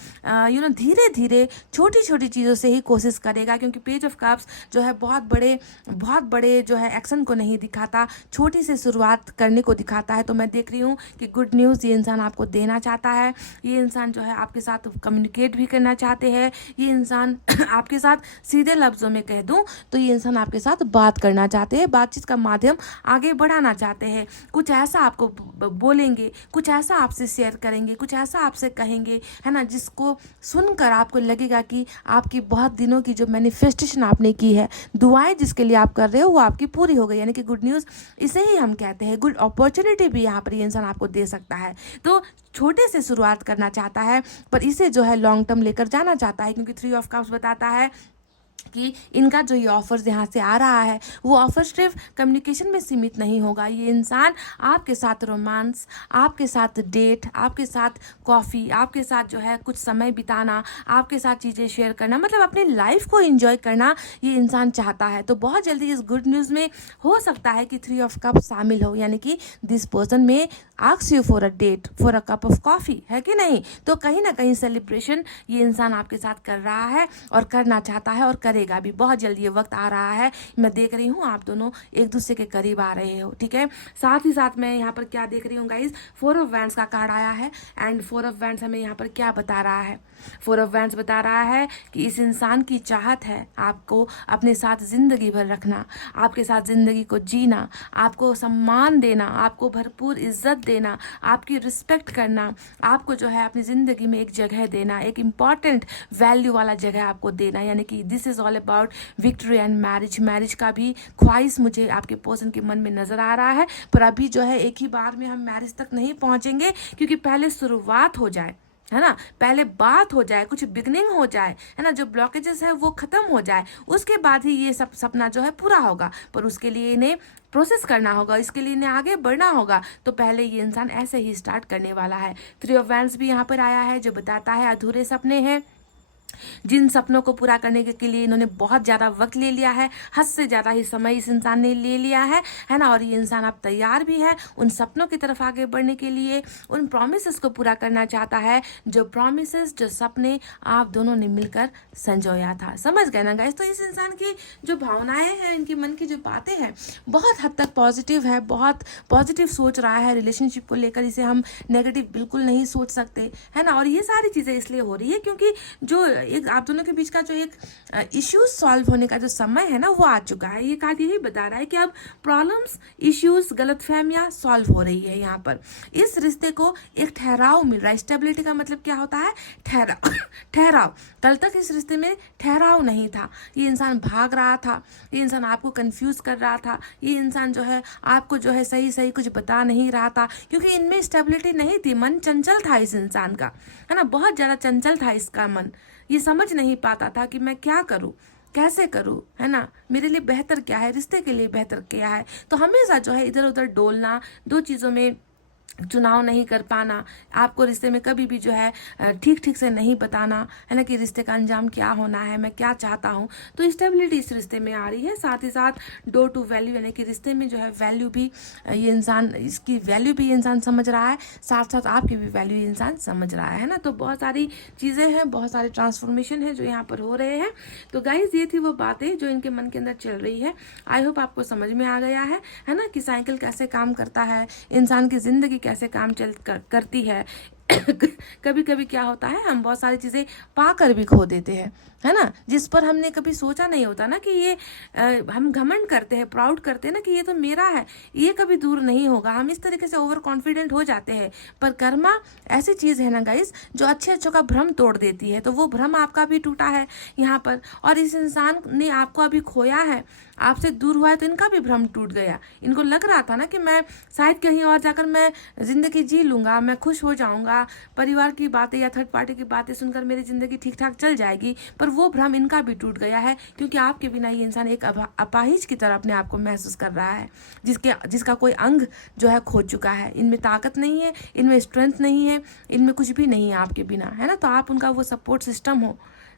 धीरे धीरे छोटी छोटी चीज़ों से ही कोशिश करेगा, क्योंकि पेज ऑफ कप्स जो है बहुत बड़े जो है एक्शन को नहीं दिखाता, छोटी से शुरुआत करने को दिखाता है। तो मैं देख रही हूँ कि गुड न्यूज़ ये इंसान आपको देना चाहता है, ये इंसान जो है आपके साथ कम्युनिकेट भी करना चाहते हैं, ये इंसान आपके साथ सीधे लफ्ज़ों में कह दूं तो ये इंसान आपके साथ बात करना चाहते हैं, बातचीत का माध्यम आगे बढ़ाना चाहते हैं। कुछ ऐसा आपको बोलेंगे, कुछ ऐसा आपसे शेयर करेंगे, कुछ ऐसा आपसे कहेंगे, है ना, जिसको सुनकर आपको लगेगा कि आपकी बहुत दिनों की जो मैनिफेस्टेशन आपने की है, दुआएं जिसके लिए आप कर रहे हो वो आपकी पूरी हो गई, यानी कि गुड न्यूज़ इसे ही हम कहते हैं। गुड अपॉर्चुनिटी भी यहाँ पर ये इंसान आपको दे सकता है। तो छोटे से शुरुआत करना चाहता है पर इसे जो है लॉन्ग टर्म लेकर जाना चाहता है, क्योंकि 3 ऑफ कप्स बताता है कि इनका जो ये ऑफर्स यहाँ से आ रहा है वो ऑफर सिर्फ कम्युनिकेशन में सीमित नहीं होगा। ये इंसान आपके साथ रोमांस, आपके साथ डेट, आपके साथ कॉफ़ी, आपके साथ जो है कुछ समय बिताना, आपके साथ चीज़ें शेयर करना, मतलब अपनी लाइफ को एंजॉय करना ये इंसान चाहता है। तो बहुत जल्दी इस गुड न्यूज़ में हो सकता है कि 3 ऑफ कप शामिल हो, यानी कि this person may ask you for a date, for a cup of coffee, है कि नहीं। तो कहीं ना कहीं सेलिब्रेशन ये इंसान आपके साथ कर रहा है और करना चाहता है और करेगा भी। बहुत जल्दी ये वक्त आ रहा है, मैं देख रही हूँ आप दोनों एक दूसरे के करीब आ रहे हो, ठीक है। साथ ही साथ मैं यहाँ पर क्या देख रही हूँ गाइज, 4 ऑफ वैंड्स का कार्ड आया है एंड 4 ऑफ वैंड्स हमें यहाँ पर क्या बता रहा है। 4 ऑफ वैंड्स बता रहा है कि इस इंसान की चाहत है आपको अपने साथ जिंदगी भर रखना, आपके साथ जिंदगी को जीना, आपको सम्मान देना, आपको भरपूर इज्जत देना, आपकी रिस्पेक्ट करना, आपको जो है अपनी ज़िंदगी में एक जगह देना, एक इम्पॉर्टेंट वैल्यू वाला जगह आपको देना, यानी कि this is all about victory and marriage. Marriage का भी ख्वाहिश मुझे आपके पर्सन के मन में नज़र आ रहा है, पर अभी जो है एक ही बार में हम मैरिज तक नहीं पहुँचेंगे, क्योंकि पहले शुरुआत हो जाए, है ना, पहले बात हो जाए, कुछ बिगनिंग हो जाए, है ना, जो ब्लॉकेजेस है वो ख़त्म हो जाए, उसके बाद ही ये सब सपना जो है पूरा होगा। पर उसके लिए इन्हें प्रोसेस करना होगा, इसके लिए इन्हें आगे बढ़ना होगा। तो पहले ये इंसान ऐसे ही स्टार्ट करने वाला है। 3 ऑफ वैंड्स भी यहाँ पर आया है जो बताता है अधूरे सपने हैं, जिन सपनों को पूरा करने के लिए इन्होंने बहुत ज़्यादा वक्त ले लिया है, हद से ज़्यादा ही समय इस इंसान ने ले लिया है ना, और ये इंसान अब तैयार भी है उन सपनों की तरफ आगे बढ़ने के लिए, उन प्रॉमिसेस को पूरा करना चाहता है, जो प्रॉमिसेस, जो सपने आप दोनों ने मिलकर संजोया था। समझ गए ना गाइस। तो इस इंसान की जो भावनाएं हैं, इनके मन की जो बातें हैं, बहुत हद तक पॉजिटिव है, बहुत पॉजिटिव सोच रहा है रिलेशनशिप को लेकर। इसे हम नेगेटिव बिल्कुल नहीं सोच सकते, है ना। और ये सारी चीज़ें इसलिए हो रही है क्योंकि जो एक आप दोनों के बीच का जो एक इश्यूज सॉल्व होने का जो समय है ना वो आ चुका है। ये कार्ड यही बता रहा है कि अब प्रॉब्लम्स, इश्यूज, गलतफहमियां सॉल्व हो रही है। यहाँ पर इस रिश्ते को एक ठहराव मिल रहा है। स्टेबिलिटी का मतलब क्या होता है? ठहराव। ठहराव। कल तक इस रिश्ते में ठहराव नहीं था, ये इंसान भाग रहा था, ये इंसान आपको कंफ्यूज कर रहा था, ये इंसान जो है आपको जो है सही सही कुछ बता नहीं रहा था, क्योंकि इनमें स्टेबिलिटी नहीं थी। मन चंचल था इस इंसान का, है ना, बहुत ज़्यादा चंचल था इसका मन। ये समझ नहीं पाता था कि मैं क्या करूं, कैसे करूं, है ना, मेरे लिए बेहतर क्या है, रिश्ते के लिए बेहतर क्या है। तो हमेशा जो है इधर उधर डोलना, दो चीज़ों में चुनाव नहीं कर पाना, आपको रिश्ते में कभी भी जो है ठीक ठीक से नहीं बताना, है ना, कि रिश्ते का अंजाम क्या होना है, मैं क्या चाहता हूँ। तो स्टेबिलिटी इस रिश्ते में आ रही है। साथ ही साथ डोर टू वैल्यू, यानी कि रिश्ते में जो है वैल्यू भी ये इंसान, इसकी वैल्यू भी ये इंसान समझ रहा है, साथ साथ आपकी भी वैल्यू ये इंसान समझ रहा है ना। तो बहुत सारी चीज़ें हैं, बहुत सारे ट्रांसफॉर्मेशन है जो यहाँ पर हो रहे हैं। तो गाइज ये थी वो बातें जो इनके मन के अंदर चल रही है। आई होप आपको समझ में आ गया है ना, कि साइकिल कैसे काम करता है, इंसान की ज़िंदगी कैसे काम करती है। कभी कभी क्या होता है, हम बहुत सारी चीज़ें पाकर भी खो देते हैं, है ना, जिस पर हमने कभी सोचा नहीं होता ना कि ये हम घमंड करते हैं, प्राउड करते हैं ना कि ये तो मेरा है, ये कभी दूर नहीं होगा। हम इस तरीके से ओवर कॉन्फिडेंट हो जाते हैं। पर कर्मा ऐसी चीज़ है ना गाइस, जो अच्छे अच्छों का भ्रम तोड़ देती है। तो वो भ्रम आपका भी टूटा है यहाँ पर, और इस इंसान ने आपको अभी खोया है, आपसे दूर हुआ है, तो इनका भी भ्रम टूट गया। इनको लग रहा था ना कि मैं शायद कहीं और जाकर मैं ज़िंदगी जी लूँगा, मैं खुश हो जाऊँगा, परिवार की बातें या थर्ड पार्टी की बातें सुनकर मेरी ज़िंदगी ठीक ठाक चल जाएगी। पर वो भ्रम इनका भी टूट गया है, क्योंकि आपके बिना ये इंसान एक अपाहिज की तरह अपने आप को महसूस कर रहा है, जिसका कोई अंग जो है खो चुका है। इनमें ताकत नहीं है, इनमें स्ट्रेंथ नहीं है, इनमें कुछ भी नहीं है आपके बिना, है ना। तो आप उनका वो सपोर्ट सिस्टम हो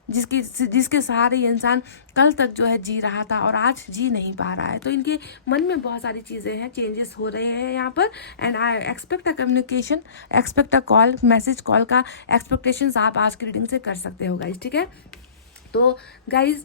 जिसके सहारे ये इंसान कल तक जो है जी रहा था और आज जी नहीं पा रहा है। तो इनके मन में बहुत सारी चीज़ें हैं, चेंजेस हो रहे हैं यहाँ पर। And I expect a communication, expect a call, message call का एक्सपेक्टेशंस आप आज की रीडिंग से कर सकते हो गाइज, ठीक है। तो गाइज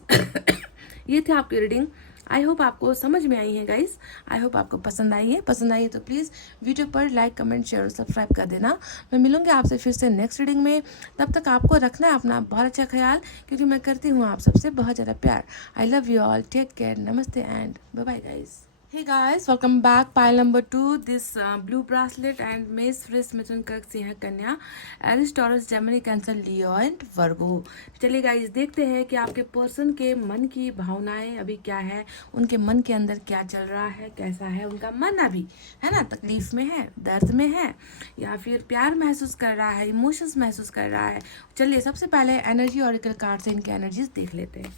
ये थे आपकी रीडिंग। आई होप आपको समझ में आई है गाइस, आई होप आपको पसंद आई है तो प्लीज़ वीडियो पर लाइक कमेंट शेयर और सब्सक्राइब कर देना। मैं मिलूंगी आपसे फिर से नेक्स्ट रीडिंग में। तब तक आपको रखना है अपना बहुत अच्छा ख्याल, क्योंकि मैं करती हूँ आप सबसे बहुत ज़्यादा प्यार। I love you all, take care, नमस्ते and bye bye guys. Hey guys, welcome back. Pile number 2. This blue bracelet and Mace Frisk मिथुन कर्क सिंह कन्या, Aries Taurus Gemini Cancer Leo and Virgo. चलिए गाइस देखते हैं कि आपके पर्सन के मन की भावनाएं अभी क्या है, उनके मन के अंदर क्या चल रहा है, कैसा है उनका मन अभी, है ना, तकलीफ में है, दर्द में है, या फिर प्यार महसूस कर रहा है, इमोशंस महसूस कर रहा है। चलिए सबसे पहले एनर्जी ऑरिकल कार्ड से इनके एनर्जीज देख लेते हैं।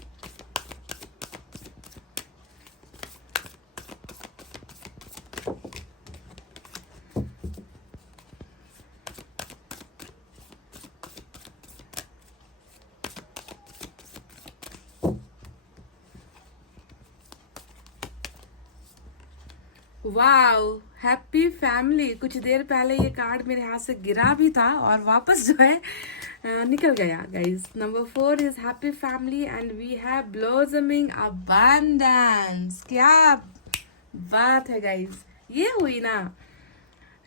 Wow, happy family. कुछ देर पहले ये कार्ड मेरे हाथ से गिरा भी था और वापस जो है निकल गया guys. Number 4 is happy family and we have blossoming abundance. क्या बात है गाइस, ये हुई ना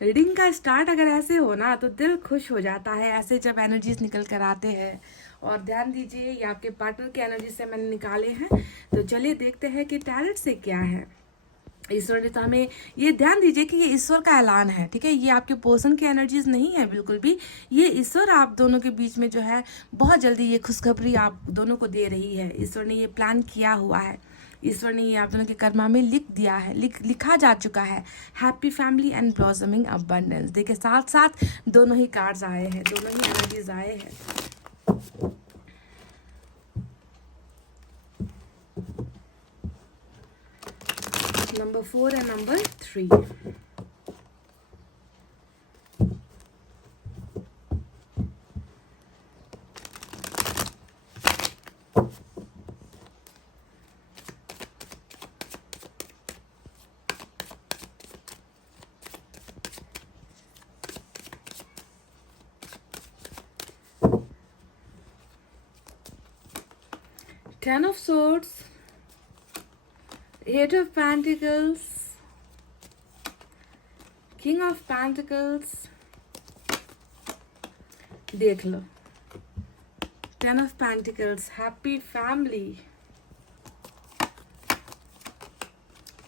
रीडिंग का स्टार्ट। अगर ऐसे हो ना तो दिल खुश हो जाता है, ऐसे जब एनर्जीज निकल कर आते हैं। और ध्यान दीजिए ये आपके पार्टनर के एनर्जी से मैंने निकाले हैं। तो चलिए देखते हैं कि टैरेट से क्या है। ईश्वर ने तो हमें, ये ध्यान दीजिए कि ये ईश्वर का ऐलान है, ठीक है, ये आपके पर्सन की एनर्जीज नहीं है बिल्कुल भी। ये ईश्वर आप दोनों के बीच में जो है बहुत जल्दी ये खुशखबरी आप दोनों को दे रही है। ईश्वर ने ये प्लान किया हुआ है, ईश्वर ने ये आप दोनों के कर्मा में लिख दिया है, लिखा जा चुका है। Happy family and blossoming abundance. देखिए साथ साथ दोनों ही कार्ड्स आए हैं, दोनों ही एनर्जीज आए हैं। Number 4 and number 3. Ten of Swords, Eight of Pentacles, King of Pentacles, देख लो, Ten of Pentacles, Happy Family,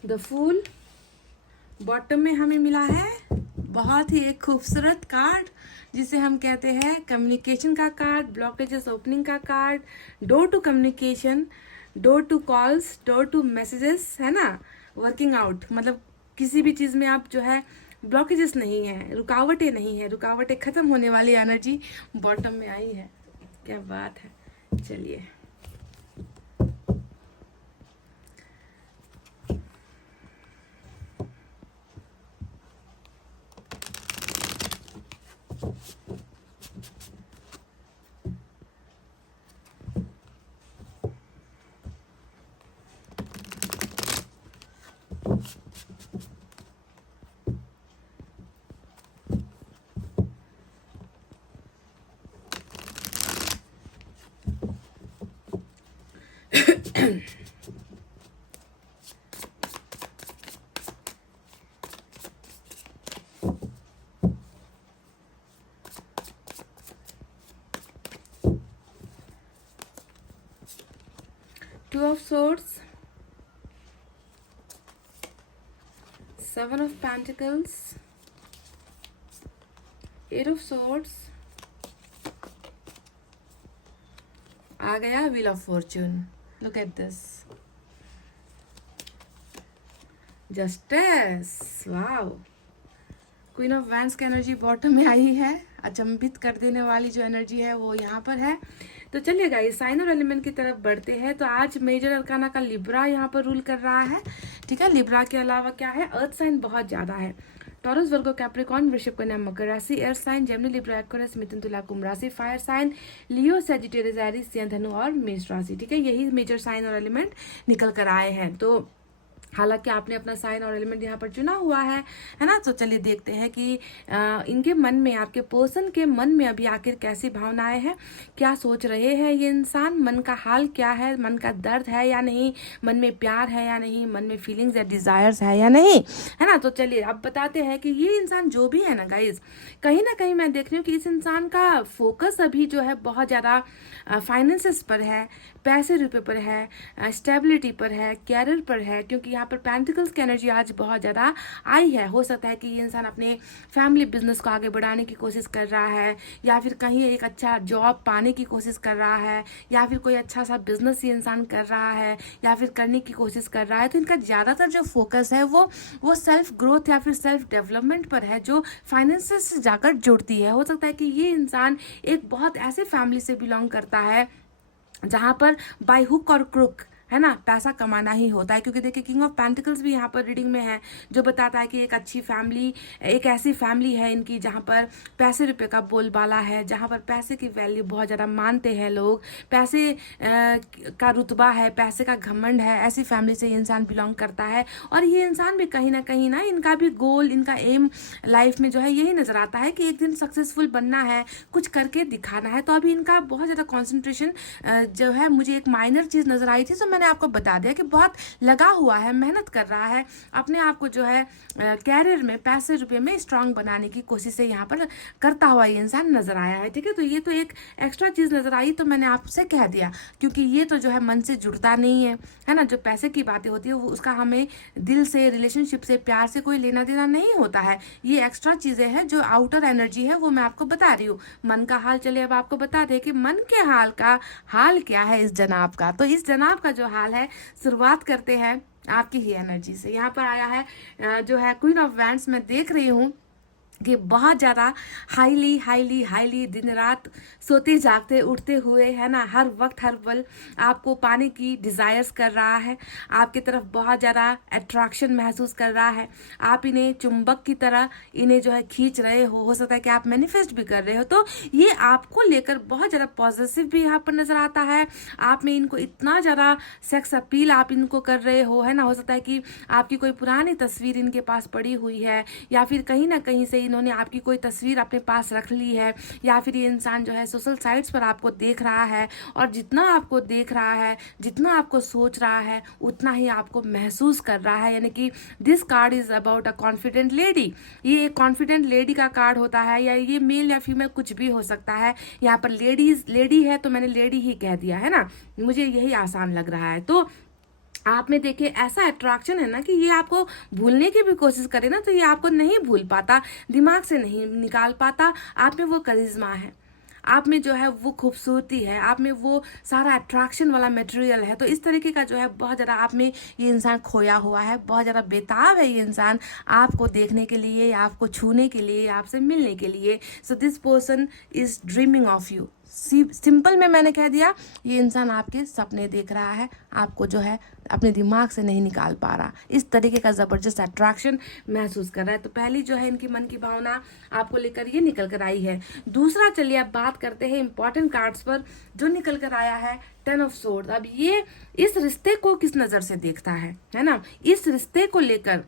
The Fool, bottom में हमें मिला है बहुत ही एक खूबसूरत कार्ड जिसे हम कहते हैं कम्युनिकेशन का कार्ड, ब्लॉकेजेस ओपनिंग का card, door to communication, door to calls, door to messages, है ना, वर्किंग आउट। मतलब किसी भी चीज़ में आप जो है ब्लॉकेजेस नहीं है, रुकावटें नहीं है, रुकावटें ख़त्म होने वाली एनर्जी बॉटम में आई है। क्या बात है। चलिए Two of Swords, Seven of Pentacles, Eight of Swords, आ गया Wheel of Fortune. Look at this. Justice. Wow. Queen of vents की एनर्जी बॉटम में आई है। अचंभित कर देने वाली जो एनर्जी है वो यहाँ पर है। तो चलिए गाइस साइन और एलिमेंट की तरफ बढ़ते हैं। तो आज मेजर अरकाना का लिब्रा यहाँ पर रूल कर रहा है, ठीक है। लिब्रा के अलावा क्या है, अर्थ साइन बहुत ज्यादा है। टॉरस, वर्गो, कैप्रिकॉर्न, वृषभ, कन्या, मकर राशि, air sign, Gemini, Libra, Aquarius, मिथुन, तुला, कुंभ राशि, fire sign, Leo, Sagittarius, Aries, सिंह, धनु और मेष राशि, ठीक है। यही मेजर साइन और एलिमेंट निकल कर आए हैं। तो हालांकि आपने अपना साइन और एलिमेंट यहाँ पर चुना हुआ है ना। तो चलिए देखते हैं कि इनके मन में, आपके पर्सन के मन में अभी आखिर कैसी भावनाएं हैं, क्या सोच रहे हैं ये इंसान, मन का हाल क्या है, मन का दर्द है या नहीं, मन में प्यार है या नहीं, मन में फीलिंग्स या डिजायर्स है या नहीं, है ना। तो चलिए अब बताते हैं कि ये इंसान जो भी है ना गाइज, कहीं ना कहीं मैं देख रही हूँ कि इस इंसान का फोकस अभी जो है बहुत ज़्यादा फाइनेंसेस पर है, पैसे रुपए पर है, स्टेबिलिटी पर है, कैरियर पर है, क्योंकि यहाँ पर पेंटिकल्स की एनर्जी आज बहुत ज़्यादा आई है। हो सकता है कि ये इंसान अपने फैमिली बिजनेस को आगे बढ़ाने की कोशिश कर रहा है, या फिर कहीं एक अच्छा जॉब पाने की कोशिश कर रहा है, या फिर कोई अच्छा सा बिजनेस ये इंसान कर रहा है या फिर करने की कोशिश कर रहा है। तो इनका ज़्यादातर जो फोकस है वो सेल्फ ग्रोथ या फिर सेल्फ डेवलपमेंट पर है, जो फाइनेंसेस से जाकर जुड़ती है। हो सकता है कि ये इंसान एक बहुत ऐसे फैमिली से बिलोंग करता है जहाँ पर बाय हुक और क्रुक, है ना, पैसा कमाना ही होता है। क्योंकि देखिए किंग ऑफ पेंटिकल्स भी यहाँ पर रीडिंग में है, जो बताता है कि एक अच्छी फैमिली, एक ऐसी फैमिली है इनकी जहाँ पर पैसे रुपए का बोलबाला है, जहाँ पर पैसे की वैल्यू बहुत ज़्यादा मानते हैं लोग, पैसे का रुतबा है, पैसे का घमंड है। ऐसी फैमिली से ये इंसान बिलोंग करता है। और ये इंसान भी कहीं ना इनका भी गोल, इनका एम लाइफ में जो है यही नज़र आता है कि एक दिन सक्सेसफुल बनना है, कुछ करके दिखाना है। तो अभी इनका बहुत ज़्यादा कॉन्सेंट्रेशन जो है, मुझे एक माइनर चीज़ नज़र आई थी, तो मैंने आपको बता दिया कि बहुत लगा हुआ है, मेहनत कर रहा है, अपने आप को जो है कैरियर में, पैसे रुपए में स्ट्रांग बनाने की कोशिश से यहाँ पर करता हुआ ये इंसान नजर आया है। ठीक है, तो ये तो एक एक्स्ट्रा चीज़ नजर आई, तो मैंने आपसे कह दिया, क्योंकि ये तो जो है मन से जुड़ता नहीं है ना। जो पैसे की बातें होती है वो उसका हमें दिल से, रिलेशनशिप से, प्यार से कोई लेना देना नहीं होता है। ये एक्स्ट्रा चीज़ें हैं जो आउटर एनर्जी है, वो मैं आपको बता रही हूँ। मन का हाल चलिए अब आपको बता दें कि मन के हाल का हाल क्या है इस जनाब का। तो इस जनाब का जो हाल है, शुरुआत करते हैं आपकी ही एनर्जी से। यहाँ पर आया है जो है क्वीन ऑफ वैंड्स। मैं देख रही हूँ कि बहुत ज़्यादा हाईली हाईली हाईली दिन रात सोते जागते उठते हुए, है ना, हर वक्त हर पल आपको पाने की डिज़ायर्स कर रहा है, आपकी तरफ बहुत ज़्यादा अट्रैक्शन महसूस कर रहा है। आप इन्हें चुंबक की तरह इन्हें जो है खींच रहे हो सकता है कि आप मैनिफेस्ट भी कर रहे हो। तो ये आपको लेकर बहुत ज़्यादा पॉजिटिव भी यहाँ पर नज़र आता है। आप में इनको इतना ज़्यादा सेक्स अपील आप इनको कर रहे हो, है ना। हो सकता है कि आपकी कोई पुरानी तस्वीर इनके पास पड़ी हुई है, या फिर कहीं ना कहीं से इन्होंने आपकी कोई तस्वीर अपने पास रख ली है, या फिर ये इंसान जो है सोशल साइट्स पर आपको देख रहा है, और जितना आपको देख रहा है, जितना आपको सोच रहा है, उतना ही आपको महसूस कर रहा है। यानी कि this card is about a confident lady. ये एक कॉन्फिडेंट लेडी का कार्ड होता है, या ये मेल या फीमेल कुछ भी हो सकता है। यहाँ पर लेडी है तो मैंने लेडी ही कह दिया, है ना, मुझे यही आसान लग रहा है। तो आप में देखिए ऐसा अट्रैक्शन है ना कि ये आपको भूलने की भी कोशिश करे ना तो ये आपको नहीं भूल पाता, दिमाग से नहीं निकाल पाता। आप में वो करिश्मा है, आप में जो है वो खूबसूरती है, आप में वो सारा अट्रैक्शन वाला मटेरियल है। तो इस तरीके का जो है बहुत ज़्यादा आप में ये इंसान खोया हुआ है, बहुत ज़्यादा बेताब है ये इंसान आपको देखने के लिए, आपको छूने के लिए, आपसे मिलने के लिए। So this person is dreaming of you. Simple में मैंने कह दिया, ये इंसान आपके सपने देख रहा है, आपको जो है अपने दिमाग से नहीं निकाल पा रहा, इस तरीके का ज़बरदस्त अट्रैक्शन महसूस कर रहा है। तो पहली जो है इनकी मन की भावना आपको लेकर ये निकल कर आई है। दूसरा चलिए अब बात करते हैं इंपॉर्टेंट कार्ड्स पर, जो निकल कर आया है 10 ऑफ सोर्ड। अब ये इस रिश्ते को किस नज़र से देखता है ना, इस रिश्ते को लेकर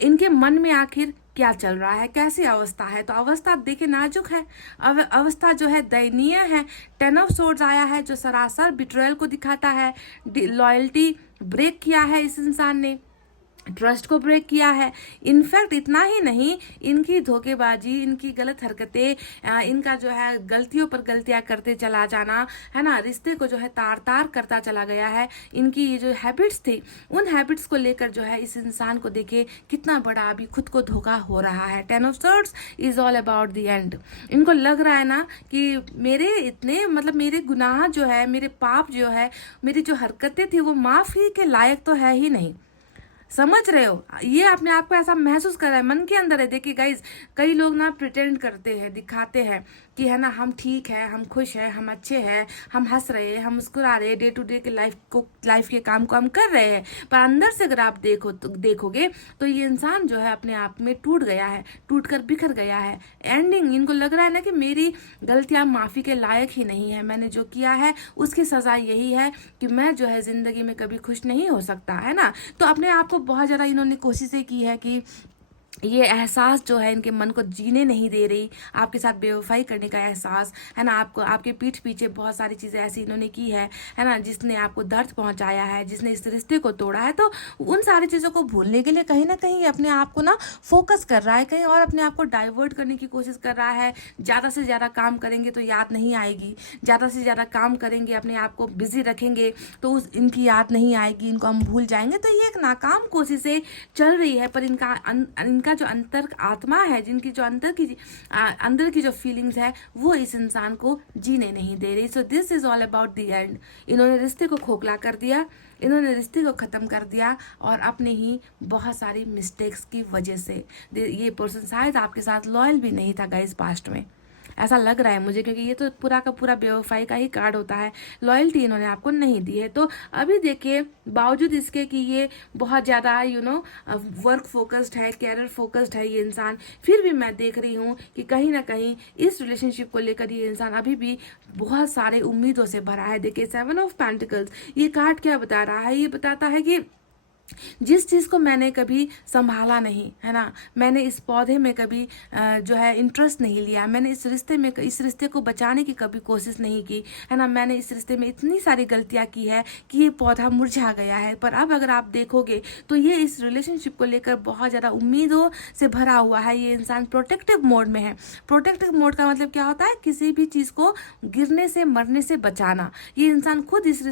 इनके मन में आखिर क्या चल रहा है, कैसी अवस्था है। तो अवस्था देखिए नाजुक है, अवस्था जो है दयनीय है। 10 ऑफ सोर्ड्स आया है जो सरासर बिट्रेयल को दिखाता है। लॉयल्टी ब्रेक किया है इस इंसान ने, ट्रस्ट को ब्रेक किया है। इनफैक्ट इतना ही नहीं, इनकी धोखेबाजी, इनकी गलत हरकतें, इनका जो है गलतियों पर गलतियां करते चला जाना, है ना, रिश्ते को जो है तार तार करता चला गया है। इनकी ये जो हैबिट्स थी, उन हैबिट्स को लेकर जो है इस इंसान को देखिए कितना बड़ा अभी खुद को धोखा हो रहा है। 10 of swords is all about the end. इनको लग रहा है ना कि मेरे इतने मतलब मेरे गुनाह जो है, मेरे पाप जो है, मेरी जो हरकतें थी वो माफी के लायक तो है ही नहीं। समझ रहे हो, ये अपने आप को ऐसा महसूस कर रहा है, मन के अंदर है। देखिए गाइज, कई लोग ना प्रिटेंड करते हैं, दिखाते हैं कि है ना हम ठीक है, हम खुश है, हम अच्छे हैं, हम हंस रहे हैं, हम मुस्कुरा रहे हैं, डे टू डे के लाइफ के काम को हम कर रहे हैं, पर अंदर से अगर आप देखोगे तो ये इंसान जो है अपने आप में टूट गया है, टूट कर बिखर गया है। एंडिंग इनको लग रहा है ना कि मेरी गलतियां माफी के लायक ही नहीं है, मैंने जो किया है उसकी सजा यही है कि मैं जो है जिंदगी में कभी खुश नहीं हो सकता, है ना। तो अपने आप को बहुत ज्यादा इन्होंने कोशिशें की है कि ये एहसास जो है इनके मन को जीने नहीं दे रही, आपके साथ बेवफाई करने का एहसास, है ना। आपको आपके पीठ पीछे बहुत सारी चीज़ें ऐसी इन्होंने की है ना, जिसने आपको दर्द पहुंचाया है, जिसने इस रिश्ते को तोड़ा है। तो उन सारी चीज़ों को भूलने के लिए कहीं ना कहीं अपने आप को ना फोकस कर रहा है, कहीं और अपने आप को डाइवर्ट करने की कोशिश कर रहा है। ज़्यादा से ज़्यादा काम करेंगे तो याद नहीं आएगी, ज़्यादा से ज़्यादा काम करेंगे, अपने आप को बिजी रखेंगे तो इनकी याद नहीं आएगी, इनको हम भूल जाएंगे। तो ये एक नाकाम कोशिशें चल रही है, पर इनका जो अंतर आत्मा है, जिनकी जो अंदर की जो फीलिंग्स है, वो इस इंसान को जीने नहीं दे रही। So this is all about the end. इन्होंने रिश्ते को खोखला कर दिया, इन्होंने रिश्ते को ख़त्म कर दिया, और अपने ही बहुत सारी मिस्टेक्स की वजह से। ये पर्सन शायद आपके साथ लॉयल भी नहीं था गाइस पास्ट में, ऐसा लग रहा है मुझे, क्योंकि ये तो पूरा का पूरा बेवफाई का ही कार्ड होता है। लॉयल्टी इन्होंने आपको नहीं दी है। तो अभी देखिए, बावजूद इसके कि ये बहुत ज़्यादा वर्क फोकस्ड है, कैरियर फोकस्ड है ये इंसान, फिर भी मैं देख रही हूँ कि कहीं ना कहीं इस रिलेशनशिप को लेकर ये इंसान अभी भी बहुत सारे उम्मीदों से भरा है। देखिए 7 ऑफ पेंटिकल्स, ये कार्ड क्या बता रहा है? ये बताता है कि जिस चीज़ को मैंने कभी संभाला नहीं, है ना, मैंने इस पौधे में कभी जो है इंटरेस्ट नहीं लिया, मैंने इस रिश्ते को बचाने की कभी कोशिश नहीं की, है ना, मैंने इस रिश्ते में इतनी सारी गलतियां की है कि ये पौधा मुरझा गया है। पर अब अगर आप देखोगे तो ये इस रिलेशनशिप को लेकर बहुत ज़्यादा उम्मीदों से भरा हुआ है। ये इंसान प्रोटेक्टिव मोड में है। प्रोटेक्टिव मोड का मतलब क्या होता है? किसी भी चीज़ को गिरने से, मरने से बचाना। ये इंसान खुद इस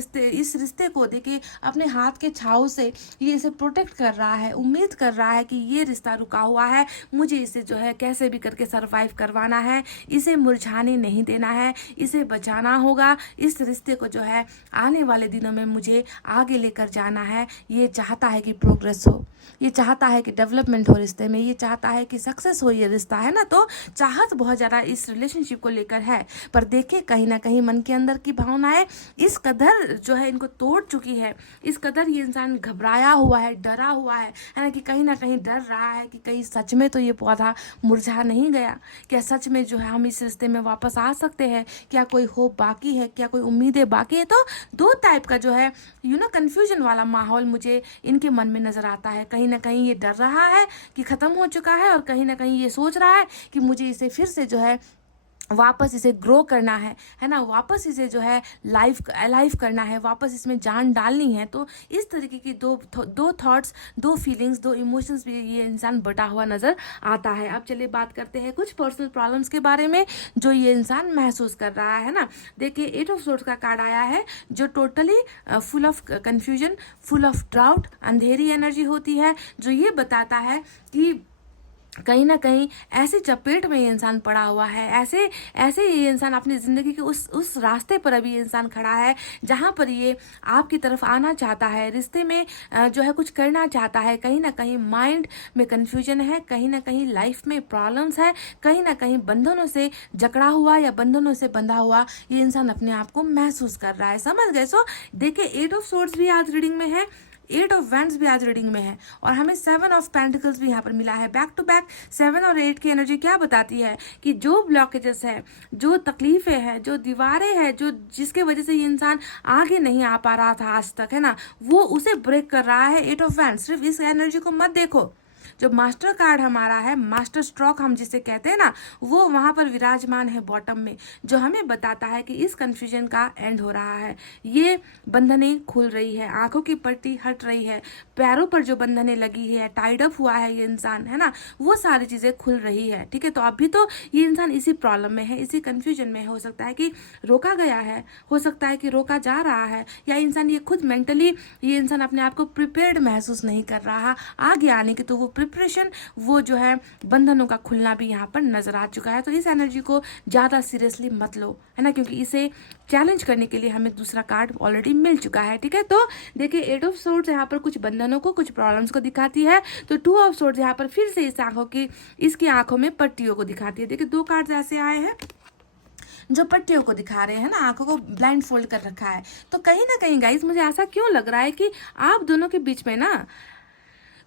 रिश्ते को देखिए अपने हाथ के छाव से ये इसे प्रोटेक्ट कर रहा है, उम्मीद कर रहा है कि ये रिश्ता रुका हुआ है, मुझे इसे जो है कैसे भी करके सरवाइव करवाना है, इसे मुरझाने नहीं देना है, इसे बचाना होगा, इस रिश्ते को जो है आने वाले दिनों में मुझे आगे लेकर जाना है। ये चाहता है कि प्रोग्रेस हो, ये चाहता है कि डेवलपमेंट हो रिश्ते में, ये चाहता है कि सक्सेस हो ये रिश्ता, है ना। तो चाहत बहुत ज़्यादा इस रिलेशनशिप को लेकर है, पर देखिए कहीं ना कहीं मन के अंदर की भावनाएं इस कदर जो है इनको तोड़ चुकी है, इस कदर ये इंसान घबराया हुआ है, डरा हुआ है ना, कि कहीं ना कहीं डर रहा है कि कहीं सच में तो ये पौधा मुरझा नहीं गया, क्या सच में जो है हम इस रिश्ते में वापस आ सकते हैं, क्या कोई होप बाकी है, क्या कोई उम्मीदें बाकी है। तो दो टाइप का जो है कंफ्यूजन वाला माहौल मुझे इनके मन में नजर आता है। कहीं ना कहीं ये डर रहा है कि खत्म हो चुका है, और कहीं ना कहीं ये सोच रहा है कि मुझे इसे फिर से जो है वापस इसे ग्रो करना है ना, वापस इसे जो है लाइफ करना है, वापस इसमें जान डालनी है। तो इस तरीके की दो थॉट्स, दो फीलिंग्स, दो इमोशंस भी ये इंसान बटा हुआ नजर आता है। अब चलिए बात करते हैं कुछ पर्सनल प्रॉब्लम्स के बारे में जो ये इंसान महसूस कर रहा है ना। देखिए 8 ऑफ सोर्ड्स का कार्ड आया है, जो totally full of confusion, full of doubt, Andheri energy होती है, जो ये बताता है कि कहीं ना कहीं ऐसी चपेट में ये इंसान पड़ा हुआ है, ऐसे ये इंसान अपनी ज़िंदगी के उस रास्ते पर अभी ये इंसान खड़ा है जहाँ पर ये आपकी तरफ आना चाहता है, रिश्ते में जो है कुछ करना चाहता है। कहीं ना कहीं माइंड में कन्फ्यूजन है, कहीं ना कहीं लाइफ में प्रॉब्लम्स है, कहीं ना कहीं बंधनों से जकड़ा हुआ या बंधनों से बंधा हुआ ये इंसान अपने आप को महसूस कर रहा है। समझ गए? सो देखिए 8 ऑफ सोर्ड्स भी आज रीडिंग में है, 8 ऑफ वैंड्स भी आज रीडिंग में है, और हमें 7 ऑफ पेंटिकल्स भी यहाँ पर मिला है। बैक टू बैक 7 और 8 की एनर्जी क्या बताती है कि जो ब्लॉकेजेस है, जो तकलीफें हैं, जो दीवारें हैं, जो जिसके वजह से ये इंसान आगे नहीं आ पा रहा था आज तक, है ना, वो उसे ब्रेक कर रहा है 8 ऑफ वैंड्स। सिर्फ इस एनर्जी को मत देखो, जो मास्टर कार्ड हमारा है, मास्टर स्ट्रोक हम जिसे कहते हैं ना, वो वहां पर विराजमान है बॉटम में, जो हमें बताता है कि इस कंफ्यूजन का एंड हो रहा है, ये बंधनें खुल रही है, आंखों की पट्टी हट रही है, पैरों पर जो बंधनें लगी है, टाइड अप हुआ है ये इंसान, है ना, वो सारी चीजें खुल रही है। ठीक है, तो अभी तो ये इंसान इसी प्रॉब्लम में है, इसी कंफ्यूजन में है। हो सकता है कि रोका गया है, हो सकता है कि रोका जा रहा है, या इंसान ये खुद मेंटली ये इंसान अपने आप को प्रिपेयर्ड महसूस नहीं कर रहा आगे आने की। तो वो प्रिपरेशन, वो जो है बंधनों का खुलना भी यहाँ पर नजर आ चुका है। तो इस एनर्जी को ज्यादा सीरियसली मत लो, है ना, क्योंकि इसे चैलेंज करने के लिए हमें दूसरा कार्ड ऑलरेडी मिल चुका है। ठीक है, तो देखिए 8 ऑफ सोर्ड्स यहाँ पर कुछ बंधनों को, कुछ प्रॉब्लम्स को दिखाती है, तो 2 ऑफ सोर्ड्स यहाँ पर फिर से इसकी आंखों में पट्टियों को दिखाती है। देखिए 2 कार्ड्स ऐसे आए हैं, जो पट्टियों को दिखा रहे हैं ना, आंखों को ब्लाइंड फोल्ड कर रखा है। तो कहीं ना कहीं गाइज मुझे ऐसा क्यों लग रहा है कि आप दोनों के बीच में ना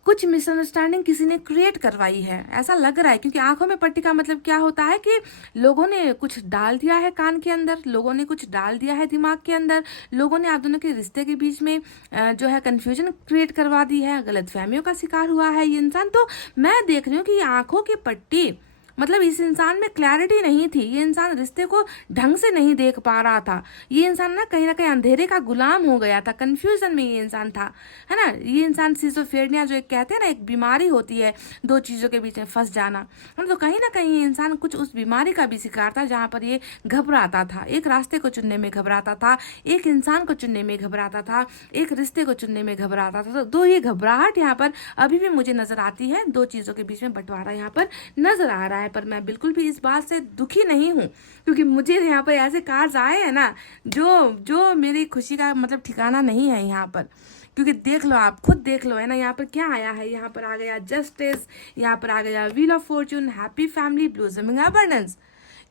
कुछ मिसअंडरस्टैंडिंग किसी ने क्रिएट करवाई है, ऐसा लग रहा है। क्योंकि आंखों में पट्टी का मतलब क्या होता है कि लोगों ने कुछ डाल दिया है कान के अंदर, लोगों ने कुछ डाल दिया है दिमाग के अंदर, लोगों ने आप दोनों के रिश्ते के बीच में जो है कंफ्यूजन क्रिएट करवा दी है, गलतफहमियों का शिकार हुआ है ये इंसान। तो मैं देख रही हूँ कि ये आंखों की पट्टी मतलब इस इंसान में क्लैरिटी नहीं थी, ये इंसान रिश्ते को ढंग से नहीं देख पा रहा था, ये इंसान ना कहीं अंधेरे का गुलाम हो गया था, कंफ्यूजन में ये इंसान था, है ना। ये इंसान सिजोफ्रेनिया जो एक कहते हैं ना, एक बीमारी होती है दो चीज़ों के बीच में फंस जाना, तो कहीं ना कहीं ये इंसान कुछ उस बीमारी का भी शिकार था, जहाँ पर ये घबराता था, एक रास्ते को चुनने में घबराता था, एक इंसान को चुनने में घबराता था, एक रिश्ते को चुनने में घबराता था। तो ये घबराहट यहाँ पर अभी भी मुझे नजर आती है, दो चीज़ों के बीच में बंटवारा यहाँ पर नजर आ रहा है। पर मैं बिल्कुल भी इस बात से दुखी नहीं हूँ, क्योंकि मुझे यहाँ पर ऐसे कार्ड्स आए हैं ना जो मेरी खुशी का मतलब ठिकाना नहीं है यहाँ पर। क्योंकि देख लो, आप खुद देख लो, है ना, यहाँ पर क्या आया है, यहाँ पर आ गया जस्टिस, यहाँ पर आ गया wheel of fortune, happy family, blossoming abundance.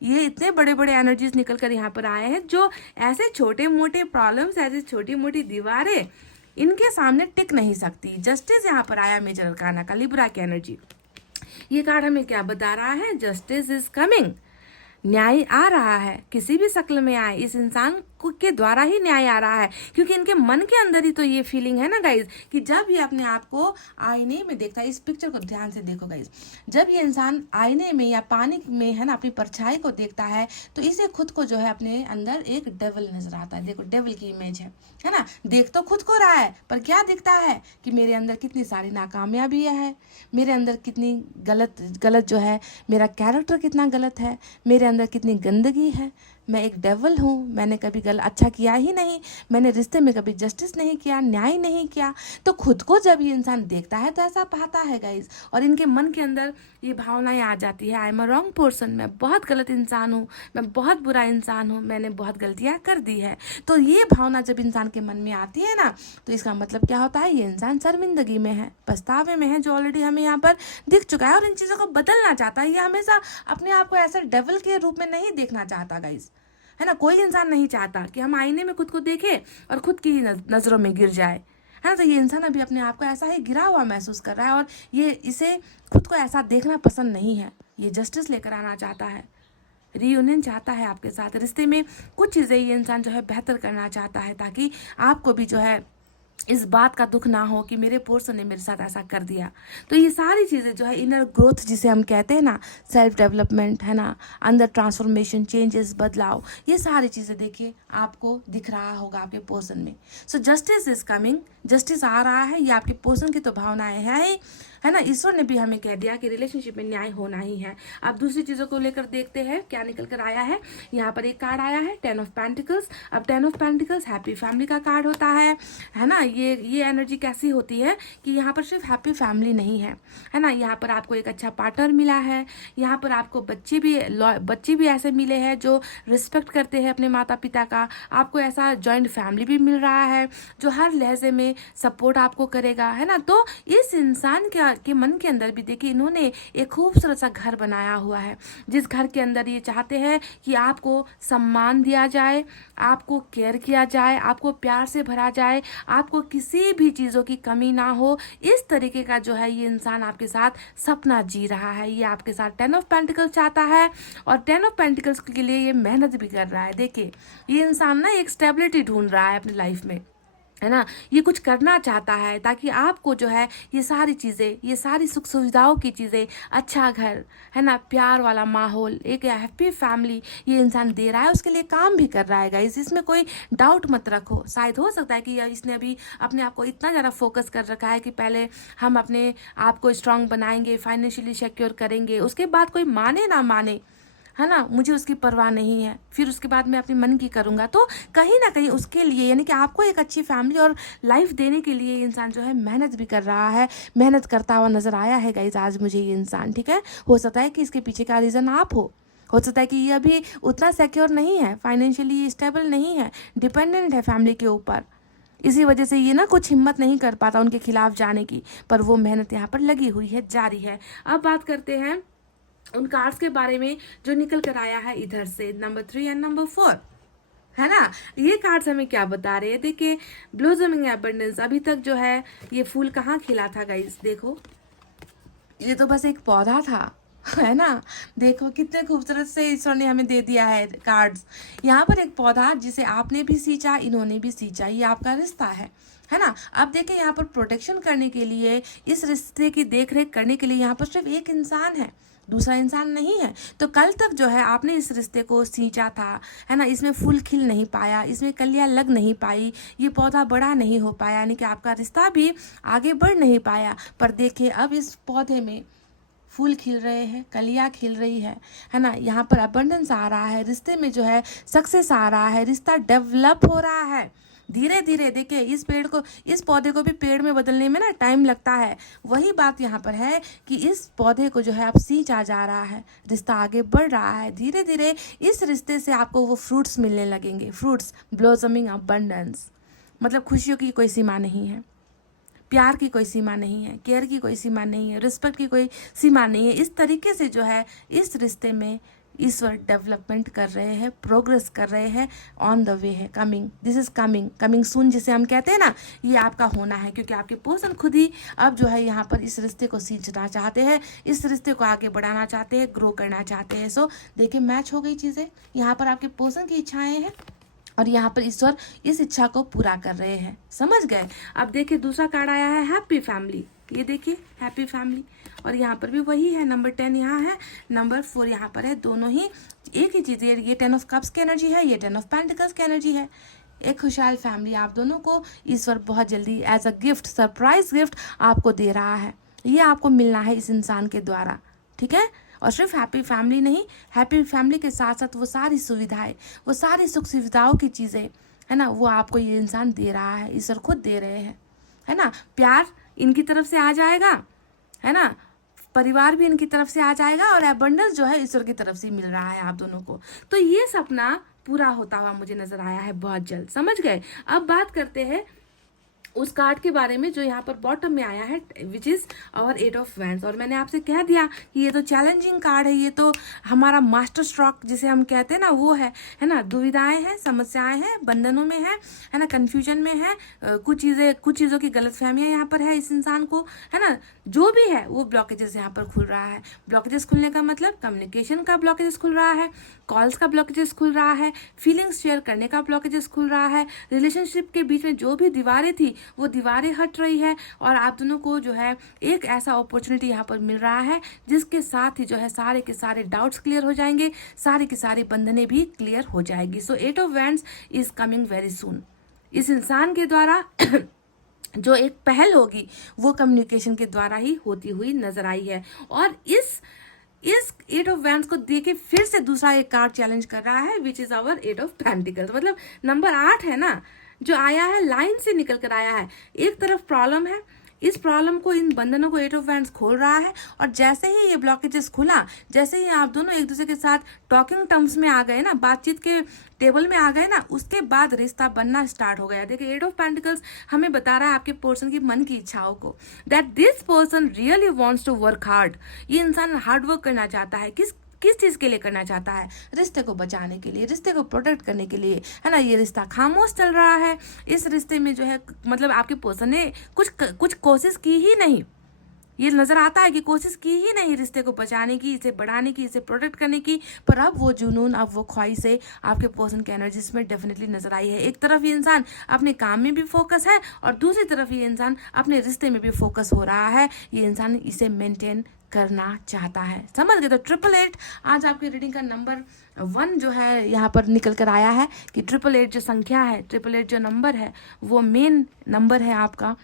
ये इतने बड़े बड़े एनर्जीज निकल कर यहाँ पर आए हैं, जो ऐसे छोटे मोटे प्रॉब्लम्स, ऐसे छोटी मोटी दीवारें इनके सामने टिक नहीं सकती। जस्टिस यहाँ पर आया मेजर अरकाना का, लिब्रा की एनर्जी। ये कार्ड हमें क्या बता रहा है? जस्टिस इज कमिंग, न्याय आ रहा है, किसी भी शक्ल में आए, इस इंसान के द्वारा ही न्याय आ रहा है। क्योंकि इनके मन के अंदर ही तो ये फीलिंग है ना गाइज, कि जब ये अपने आप को आईने में देखता है, इस पिक्चर को ध्यान से देखो गाइज, जब ये इंसान आईने में या पानी में, है ना, अपनी परछाई को देखता है, तो इसे खुद को जो है अपने अंदर एक डेविल नजर आता है। देखो डेविल की इमेज है ना, देख तो खुद को रहा है, पर क्या दिखता है कि मेरे अंदर कितनी सारी नाकामयाबियां है, मेरे अंदर कितनी गलत जो है, मेरा कैरेक्टर कितना गलत है, मेरे अंदर कितनी गंदगी है, मैं एक डेविल हूँ, मैंने कभी अच्छा किया ही नहीं, मैंने रिश्ते में कभी जस्टिस नहीं किया, न्याय नहीं किया। तो खुद को जब ये इंसान देखता है तो ऐसा पाता है गाइज, और इनके मन के अंदर ये भावनाएं आ जाती है, I am a wrong person, मैं बहुत गलत इंसान हूँ, मैं बहुत बुरा इंसान हूँ, मैंने बहुत गलतियाँ कर दी है। तो ये भावना जब इंसान के मन में आती है ना, तो इसका मतलब क्या होता है? ये इंसान शर्मिंदगी में है, पछतावे में है, जो ऑलरेडी हमें यहाँ पर दिख चुका है, और इन चीज़ों को बदलना चाहता है। ये हमेशा अपने आप को ऐसा डेविल के रूप में नहीं देखना चाहता गाइज, है ना। कोई इंसान नहीं चाहता कि हम आईने में खुद को देखें और खुद की नज़रों में गिर जाए, है ना। तो ये इंसान अभी अपने आप को ऐसा ही गिरा हुआ महसूस कर रहा है, और ये इसे खुद को ऐसा देखना पसंद नहीं है। ये जस्टिस लेकर आना चाहता है, रीयूनियन चाहता है आपके साथ, रिश्ते में कुछ चीज़ें ये इंसान जो है बेहतर करना चाहता है, ताकि आपको भी जो है इस बात का दुख ना हो कि मेरे पर्सन ने मेरे साथ ऐसा कर दिया। तो ये सारी चीज़ें जो है इनर ग्रोथ जिसे हम कहते हैं ना, सेल्फ डेवलपमेंट, है ना, अंदर ट्रांसफॉर्मेशन, चेंजेस, बदलाव, ये सारी चीज़ें देखिए आपको दिख रहा होगा आपके पर्सन में। सो जस्टिस इज कमिंग, जस्टिस आ रहा है, ये आपके पर्सन की तो भावनाएं है ना। ईश्वर ने भी हमें कह दिया कि रिलेशनशिप में न्याय होना ही है। अब दूसरी चीज़ों को लेकर देखते हैं क्या निकल कर आया है। यहाँ पर एक कार्ड आया है, 10 ऑफ पेंटिकल्स। अब 10 ऑफ पेंटिकल्स हैप्पी फैमिली का कार्ड होता है ना। ये एनर्जी कैसी होती है कि यहाँ पर सिर्फ हैप्पी फैमिली नहीं है ना, यहाँ पर आपको एक अच्छा पार्टनर मिला है, यहाँ पर आपको बच्चे भी ऐसे मिले हैं जो रिस्पेक्ट करते हैं अपने माता पिता का, आपको ऐसा जॉइंट फैमिली भी मिल रहा है जो हर लहजे में सपोर्ट आपको करेगा, है ना। तो इस इंसान के मन के अंदर भी देखिए इन्होंने एक खूबसूरत सा घर बनाया हुआ है, जिस घर के अंदर ये चाहते हैं कि आपको सम्मान दिया जाए, आपको केयर किया जाए, आपको प्यार से भरा जाए, आपको किसी भी चीज़ों की कमी ना हो। इस तरीके का जो है ये इंसान आपके साथ सपना जी रहा है। ये आपके साथ 10 ऑफ पेंटिकल्स चाहता है, और 10 ऑफ पेंटिकल्स के लिए ये मेहनत भी कर रहा है। देखिए ये इंसान ना एक स्टेबिलिटी ढूंढ रहा है अपनी लाइफ में, है ना। ये कुछ करना चाहता है ताकि आपको जो है ये सारी चीज़ें, ये सारी सुख सुविधाओं की चीज़ें, अच्छा घर, है ना, प्यार वाला माहौल, एक हैप्पी फैमिली ये इंसान दे रहा है, उसके लिए काम भी कर रहा है गाइस। इसमें कोई डाउट मत रखो। शायद हो सकता है कि इसने अभी अपने आप को इतना ज़्यादा फोकस कर रखा है कि पहले हम अपने आप को स्ट्रांग बनाएंगे, फाइनेंशियली सिक्योर करेंगे, उसके बाद कोई माने ना माने, है ना, मुझे उसकी परवाह नहीं है, फिर उसके बाद मैं अपने मन की करूँगा। तो कहीं ना कहीं उसके लिए, यानी कि आपको एक अच्छी फैमिली और लाइफ देने के लिए इंसान जो है मेहनत भी कर रहा है, मेहनत करता हुआ नज़र आया है गाइज आज मुझे ये इंसान, ठीक है। हो सकता है कि इसके पीछे का रीज़न आप हो सकता है कि ये अभी उतना सिक्योर नहीं है, फाइनेंशियली स्टेबल नहीं है, डिपेंडेंट है फैमिली के ऊपर, इसी वजह से ये ना कुछ हिम्मत नहीं कर पाता उनके खिलाफ जाने की, पर वो मेहनत यहाँ पर लगी हुई है, जारी है। अब बात करते हैं उन कार्ड्स के बारे में जो निकल कर आया है इधर से, नंबर 3 एंड नंबर 4, है ना। ये कार्ड्स हमें क्या बता रहे हैं, देखिए ब्लॉसमिंग एबंडेंस। अभी तक जो है ये फूल कहाँ खिला था गाइस, देखो ये तो बस एक पौधा था, है ना। देखो कितने खूबसूरत से ईश्वर ने हमें दे दिया है कार्ड्स। यहाँ पर एक पौधा जिसे आपने भी सींचा, इन्होंने भी सींचा, ये आपका रिश्ता है ना। अब देखिए यहाँ पर प्रोटेक्शन करने के लिए, इस रिश्ते की देख रेख करने के लिए यहाँ पर सिर्फ एक इंसान है, दूसरा इंसान नहीं है। तो कल तक जो है आपने इस रिश्ते को सींचा था, है ना, इसमें फूल खिल नहीं पाया, इसमें कलियां लग नहीं पाई, ये पौधा बड़ा नहीं हो पाया, यानी कि आपका रिश्ता भी आगे बढ़ नहीं पाया। पर देखिए अब इस पौधे में फूल खिल रहे हैं, कलियां खिल रही है ना। यहाँ पर अबंडेंस आ रहा है, रिश्ते में जो है सक्सेस आ रहा है, रिश्ता डेवलप हो रहा है धीरे धीरे। देखिए इस पेड़ को, इस पौधे को भी पेड़ में बदलने में ना टाइम लगता है। वही बात यहाँ पर है कि इस पौधे को जो है अब सींचा जा रहा है, रिश्ता आगे बढ़ रहा है धीरे धीरे। इस रिश्ते से आपको वो फ्रूट्स मिलने लगेंगे, फ्रूट्स, ब्लॉसमिंग अबंडेंस। मतलब खुशियों की कोई सीमा नहीं है, प्यार की कोई सीमा नहीं है, केयर की कोई सीमा नहीं है, रिस्पेक्ट की कोई सीमा नहीं है। इस तरीके से जो है इस रिश्ते में ईश्वर डेवलपमेंट कर रहे हैं, प्रोग्रेस कर रहे हैं, ऑन द वे है, coming, this is coming, coming soon जिसे हम कहते हैं ना, ये आपका होना है। क्योंकि आपके पर्सन खुद ही अब जो है यहाँ पर इस रिश्ते को सींचना चाहते हैं, इस रिश्ते को आगे बढ़ाना चाहते हैं, ग्रो करना चाहते हैं। सो देखिए मैच हो गई चीज़ें, यहाँ पर आपके पर्सन की इच्छाएं हैं और यहाँ पर ईश्वर इस इच्छा को पूरा कर रहे हैं, समझ गए। अब देखिए दूसरा कार्ड आया है हैप्पी फैमिली, ये देखिए हैप्पी फैमिली, और यहाँ पर भी वही है, नंबर 10 यहाँ है, नंबर 4 यहाँ पर है, दोनों ही एक ही चीज़ है। ये 10 ऑफ कप्स की एनर्जी है, ये 10 ऑफ पेंटिकल्स की एनर्जी है। एक खुशहाल फैमिली आप दोनों को ईश्वर बहुत जल्दी as a gift, surprise gift आपको दे रहा है। ये आपको मिलना है इस इंसान के द्वारा, ठीक है। और सिर्फ हैप्पी फैमिली नहीं, हैप्पी फैमिली के साथ साथ वो सारी सुविधाएं, वो सारी सुख सुविधाओं की चीज़ें, है ना, वो आपको ये इंसान दे रहा है, ईश्वर खुद दे रहे हैं, है ना। प्यार इनकी तरफ से आ जाएगा, है ना, परिवार भी इनकी तरफ से आ जाएगा, और एबंडेंस जो है ईश्वर की तरफ से मिल रहा है आप दोनों को। तो ये सपना पूरा होता हुआ मुझे नजर आया है बहुत जल्द, समझ गए। अब बात करते हैं उस कार्ड के बारे में जो यहाँ पर बॉटम में आया है, which is our 8 of wands. और मैंने आपसे कह दिया कि ये तो चैलेंजिंग कार्ड है, ये तो हमारा मास्टर स्ट्रोक जिसे हम कहते हैं ना वो है ना। दुविधाएं हैं, समस्याएं हैं, बंधनों में है ना, कंफ्यूजन में है, कुछ चीज़ों की गलतफहमियां यहाँ पर है इस इंसान को, है ना। जो भी है वो ब्लॉकेजेस यहाँ पर खुल रहा है। ब्लॉकेजेस खुलने का मतलब कम्युनिकेशन का ब्लॉकेजेस खुल रहा है, कॉल्स का ब्लॉकेजेस खुल रहा है, फीलिंग्स शेयर करने का ब्लॉकेजेस खुल रहा है, रिलेशनशिप के बीच में जो भी दीवारें थी वो दीवारें हट रही है, और आप दोनों को जो है एक ऐसा अपॉर्चुनिटी यहाँ पर मिल रहा है जिसके साथ ही जो है सारे के सारे डाउट्स क्लियर हो जाएंगे, सारी की सारी बंधनें भी क्लियर हो जाएगी। सो 8 of wands is coming very soon. इस इंसान के द्वारा जो एक पहल होगी वो कम्युनिकेशन के द्वारा ही होती हुई नजर आई है। और इस 8 ऑफ वैंड्स को देके फिर से दूसरा एक कार्ड चैलेंज कर रहा है, which is our 8 of pentacles. मतलब नंबर 8 है ना, जो आया है लाइन से निकल कर आया है। एक तरफ प्रॉब्लम है, इस प्रॉब्लम को, इन बंधनों को 8 ऑफ वैंड्स खोल रहा है, और जैसे ही ये ब्लॉकेजेस खुला, जैसे ही आप दोनों एक दूसरे के साथ टॉकिंग टर्म्स में आ गए ना, बातचीत के टेबल में आ गए ना, उसके बाद रिश्ता बनना स्टार्ट हो गया। देखिए 8 ऑफ पेंटिकल्स हमें बता रहा है आपके पर्सन की मन की इच्छाओं को, that this person really wants to work hard. ये इंसान हार्ड वर्क करना चाहता है। किस चीज़ के लिए करना चाहता है? रिश्ते को बचाने के लिए, रिश्ते को प्रोटेक्ट करने के लिए, है ना। ये रिश्ता खामोश चल रहा है। इस रिश्ते में जो है मतलब आपके पर्सन ने कुछ कोशिश की ही नहीं। ये नजर आता है कि कोशिश की ही नहीं रिश्ते को बचाने की, इसे बढ़ाने की, इसे प्रोटेक्ट करने की। पर अब वो जुनून, अब वो ख्वाहिशें आपके पर्सन के एनर्जीज में डेफिनेटली नजर आई है। एक तरफ ये इंसान अपने काम में भी फोकस है, और दूसरी तरफ ये इंसान अपने रिश्ते में भी फोकस हो रहा है। ये इंसान इसे मेंटेन करना चाहता है, समझ गए। तो 888 आज आपकी रीडिंग का नंबर 1 जो है यहाँ पर निकल कर आया है कि 888 जो संख्या है, 888 जो नंबर है, वो मेन नंबर है आपका,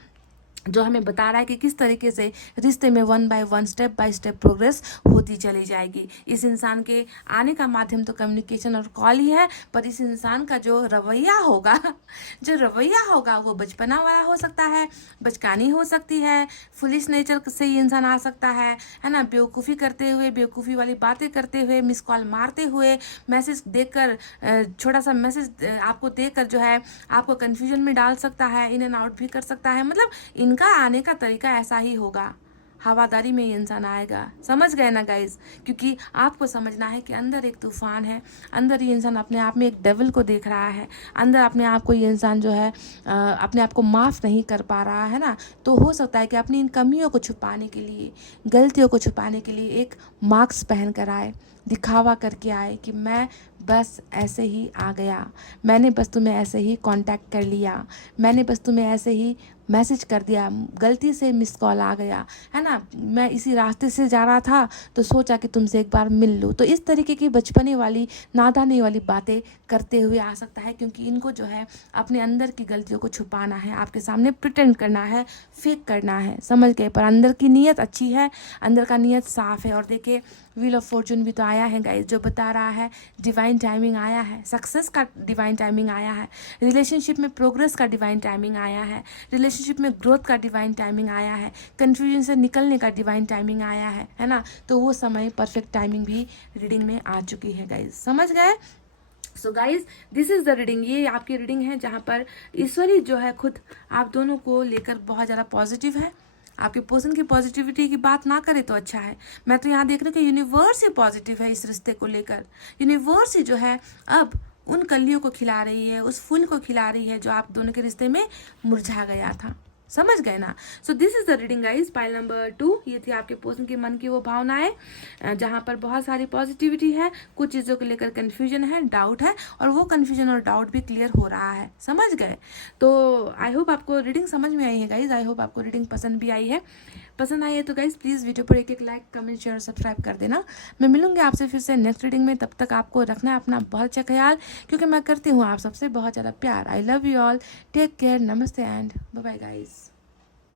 जो हमें बता रहा है कि किस तरीके से रिश्ते में 1 by 1 step by step progress होती चली जाएगी। इस इंसान के आने का माध्यम तो कम्युनिकेशन और कॉल ही है, पर इस इंसान का जो रवैया होगा वो बचपना वाला हो सकता है, बचकानी हो सकती है, फुलिश नेचर से ये इंसान आ सकता है ना। बेवकूफ़ी करते हुए, बेवकूफ़ी वाली बातें करते हुए, मिस कॉल मारते हुए, मैसेज देखकर, छोटा सा मैसेज आपको देकर जो है आपको कन्फ्यूजन में डाल सकता है, इन एंड आउट भी कर सकता है। मतलब इनका आने का तरीका ऐसा ही होगा, हवादारी में ये इंसान आएगा। समझ गए ना गाइज? क्योंकि आपको समझना है कि अंदर एक तूफान है, अंदर ये इंसान अपने आप में एक डेविल को देख रहा है, अंदर अपने आप को ये इंसान जो है अपने आप को माफ़ नहीं कर पा रहा है ना। तो हो सकता है कि अपनी इन कमियों को छुपाने के लिए, गलतियों को छुपाने के लिए एक मास्क पहन कर आए, दिखावा करके आए कि मैं बस ऐसे ही आ गया, मैंने बस तुम्हें ऐसे ही कांटेक्ट कर लिया, मैंने बस तुम्हें ऐसे ही मैसेज कर दिया, गलती से मिस कॉल आ गया है ना, मैं इसी रास्ते से जा रहा था तो सोचा कि तुमसे एक बार मिल लूँ। तो इस तरीके की बचपने वाली, नादानी वाली बातें करते हुए आ सकता है, क्योंकि इनको जो है अपने अंदर की गलतियों को छुपाना है, आपके सामने प्रिटेंड करना है, फेक करना है। समझ गए? पर अंदर की नीयत अच्छी है, अंदर का नीयत साफ है। और देखिए व्हील ऑफ फॉर्चून भी तो आया है गाइस, जो बता रहा है डिवाइन टाइमिंग आया है, सक्सेस का डिवाइन टाइमिंग आया है, रिलेशनशिप में प्रोग्रेस का डिवाइन टाइमिंग आया है, रिलेशनशिप में ग्रोथ का डिवाइन टाइमिंग आया है, कन्फ्यूजन से निकलने का डिवाइन टाइमिंग आया है ना। तो वो समय, परफेक्ट टाइमिंग भी रीडिंग में आ चुकी है गाइस। समझ गए? So guys, this is the reading. ये आपकी रीडिंग है जहाँ पर ईश्वरी जो है खुद आप दोनों को लेकर बहुत ज़्यादा पॉजिटिव है। आपके पर्सन की पॉजिटिविटी की बात ना करे तो अच्छा है। मैं तो यहाँ देख रही हूँ कि यूनिवर्स ही पॉजिटिव है इस रिश्ते को लेकर। यूनिवर्स ही जो है अब उन कलियों को खिला रही है, उस फूल को खिला रही है जो आप दोनों के रिश्ते में मुरझा गया था। समझ गए ना? So this is the reading guys, pile number 2। ये थी आपके पर्सन के मन की वो भावनाएं जहाँ पर बहुत सारी पॉजिटिविटी है, कुछ चीज़ों को लेकर कन्फ्यूजन है, डाउट है, और वो कन्फ्यूजन और डाउट भी क्लियर हो रहा है। समझ गए? तो आई होप आपको रीडिंग समझ में आई है गाइज। आई होप आपको रीडिंग पसंद भी आई है। पसंद आई है तो गाइज प्लीज़ वीडियो पर एक लाइक, कमेंट, शेयर, सब्सक्राइब कर देना। मैं मिलूंगी आपसे फिर से नेक्स्ट रीडिंग में। तब तक आपको रखना है अपना बहुत अच्छा ख्याल, क्योंकि मैं करती हूँ आप सबसे बहुत ज़्यादा प्यार। I love you all, take care, नमस्ते एंड बाय बाय गाइज।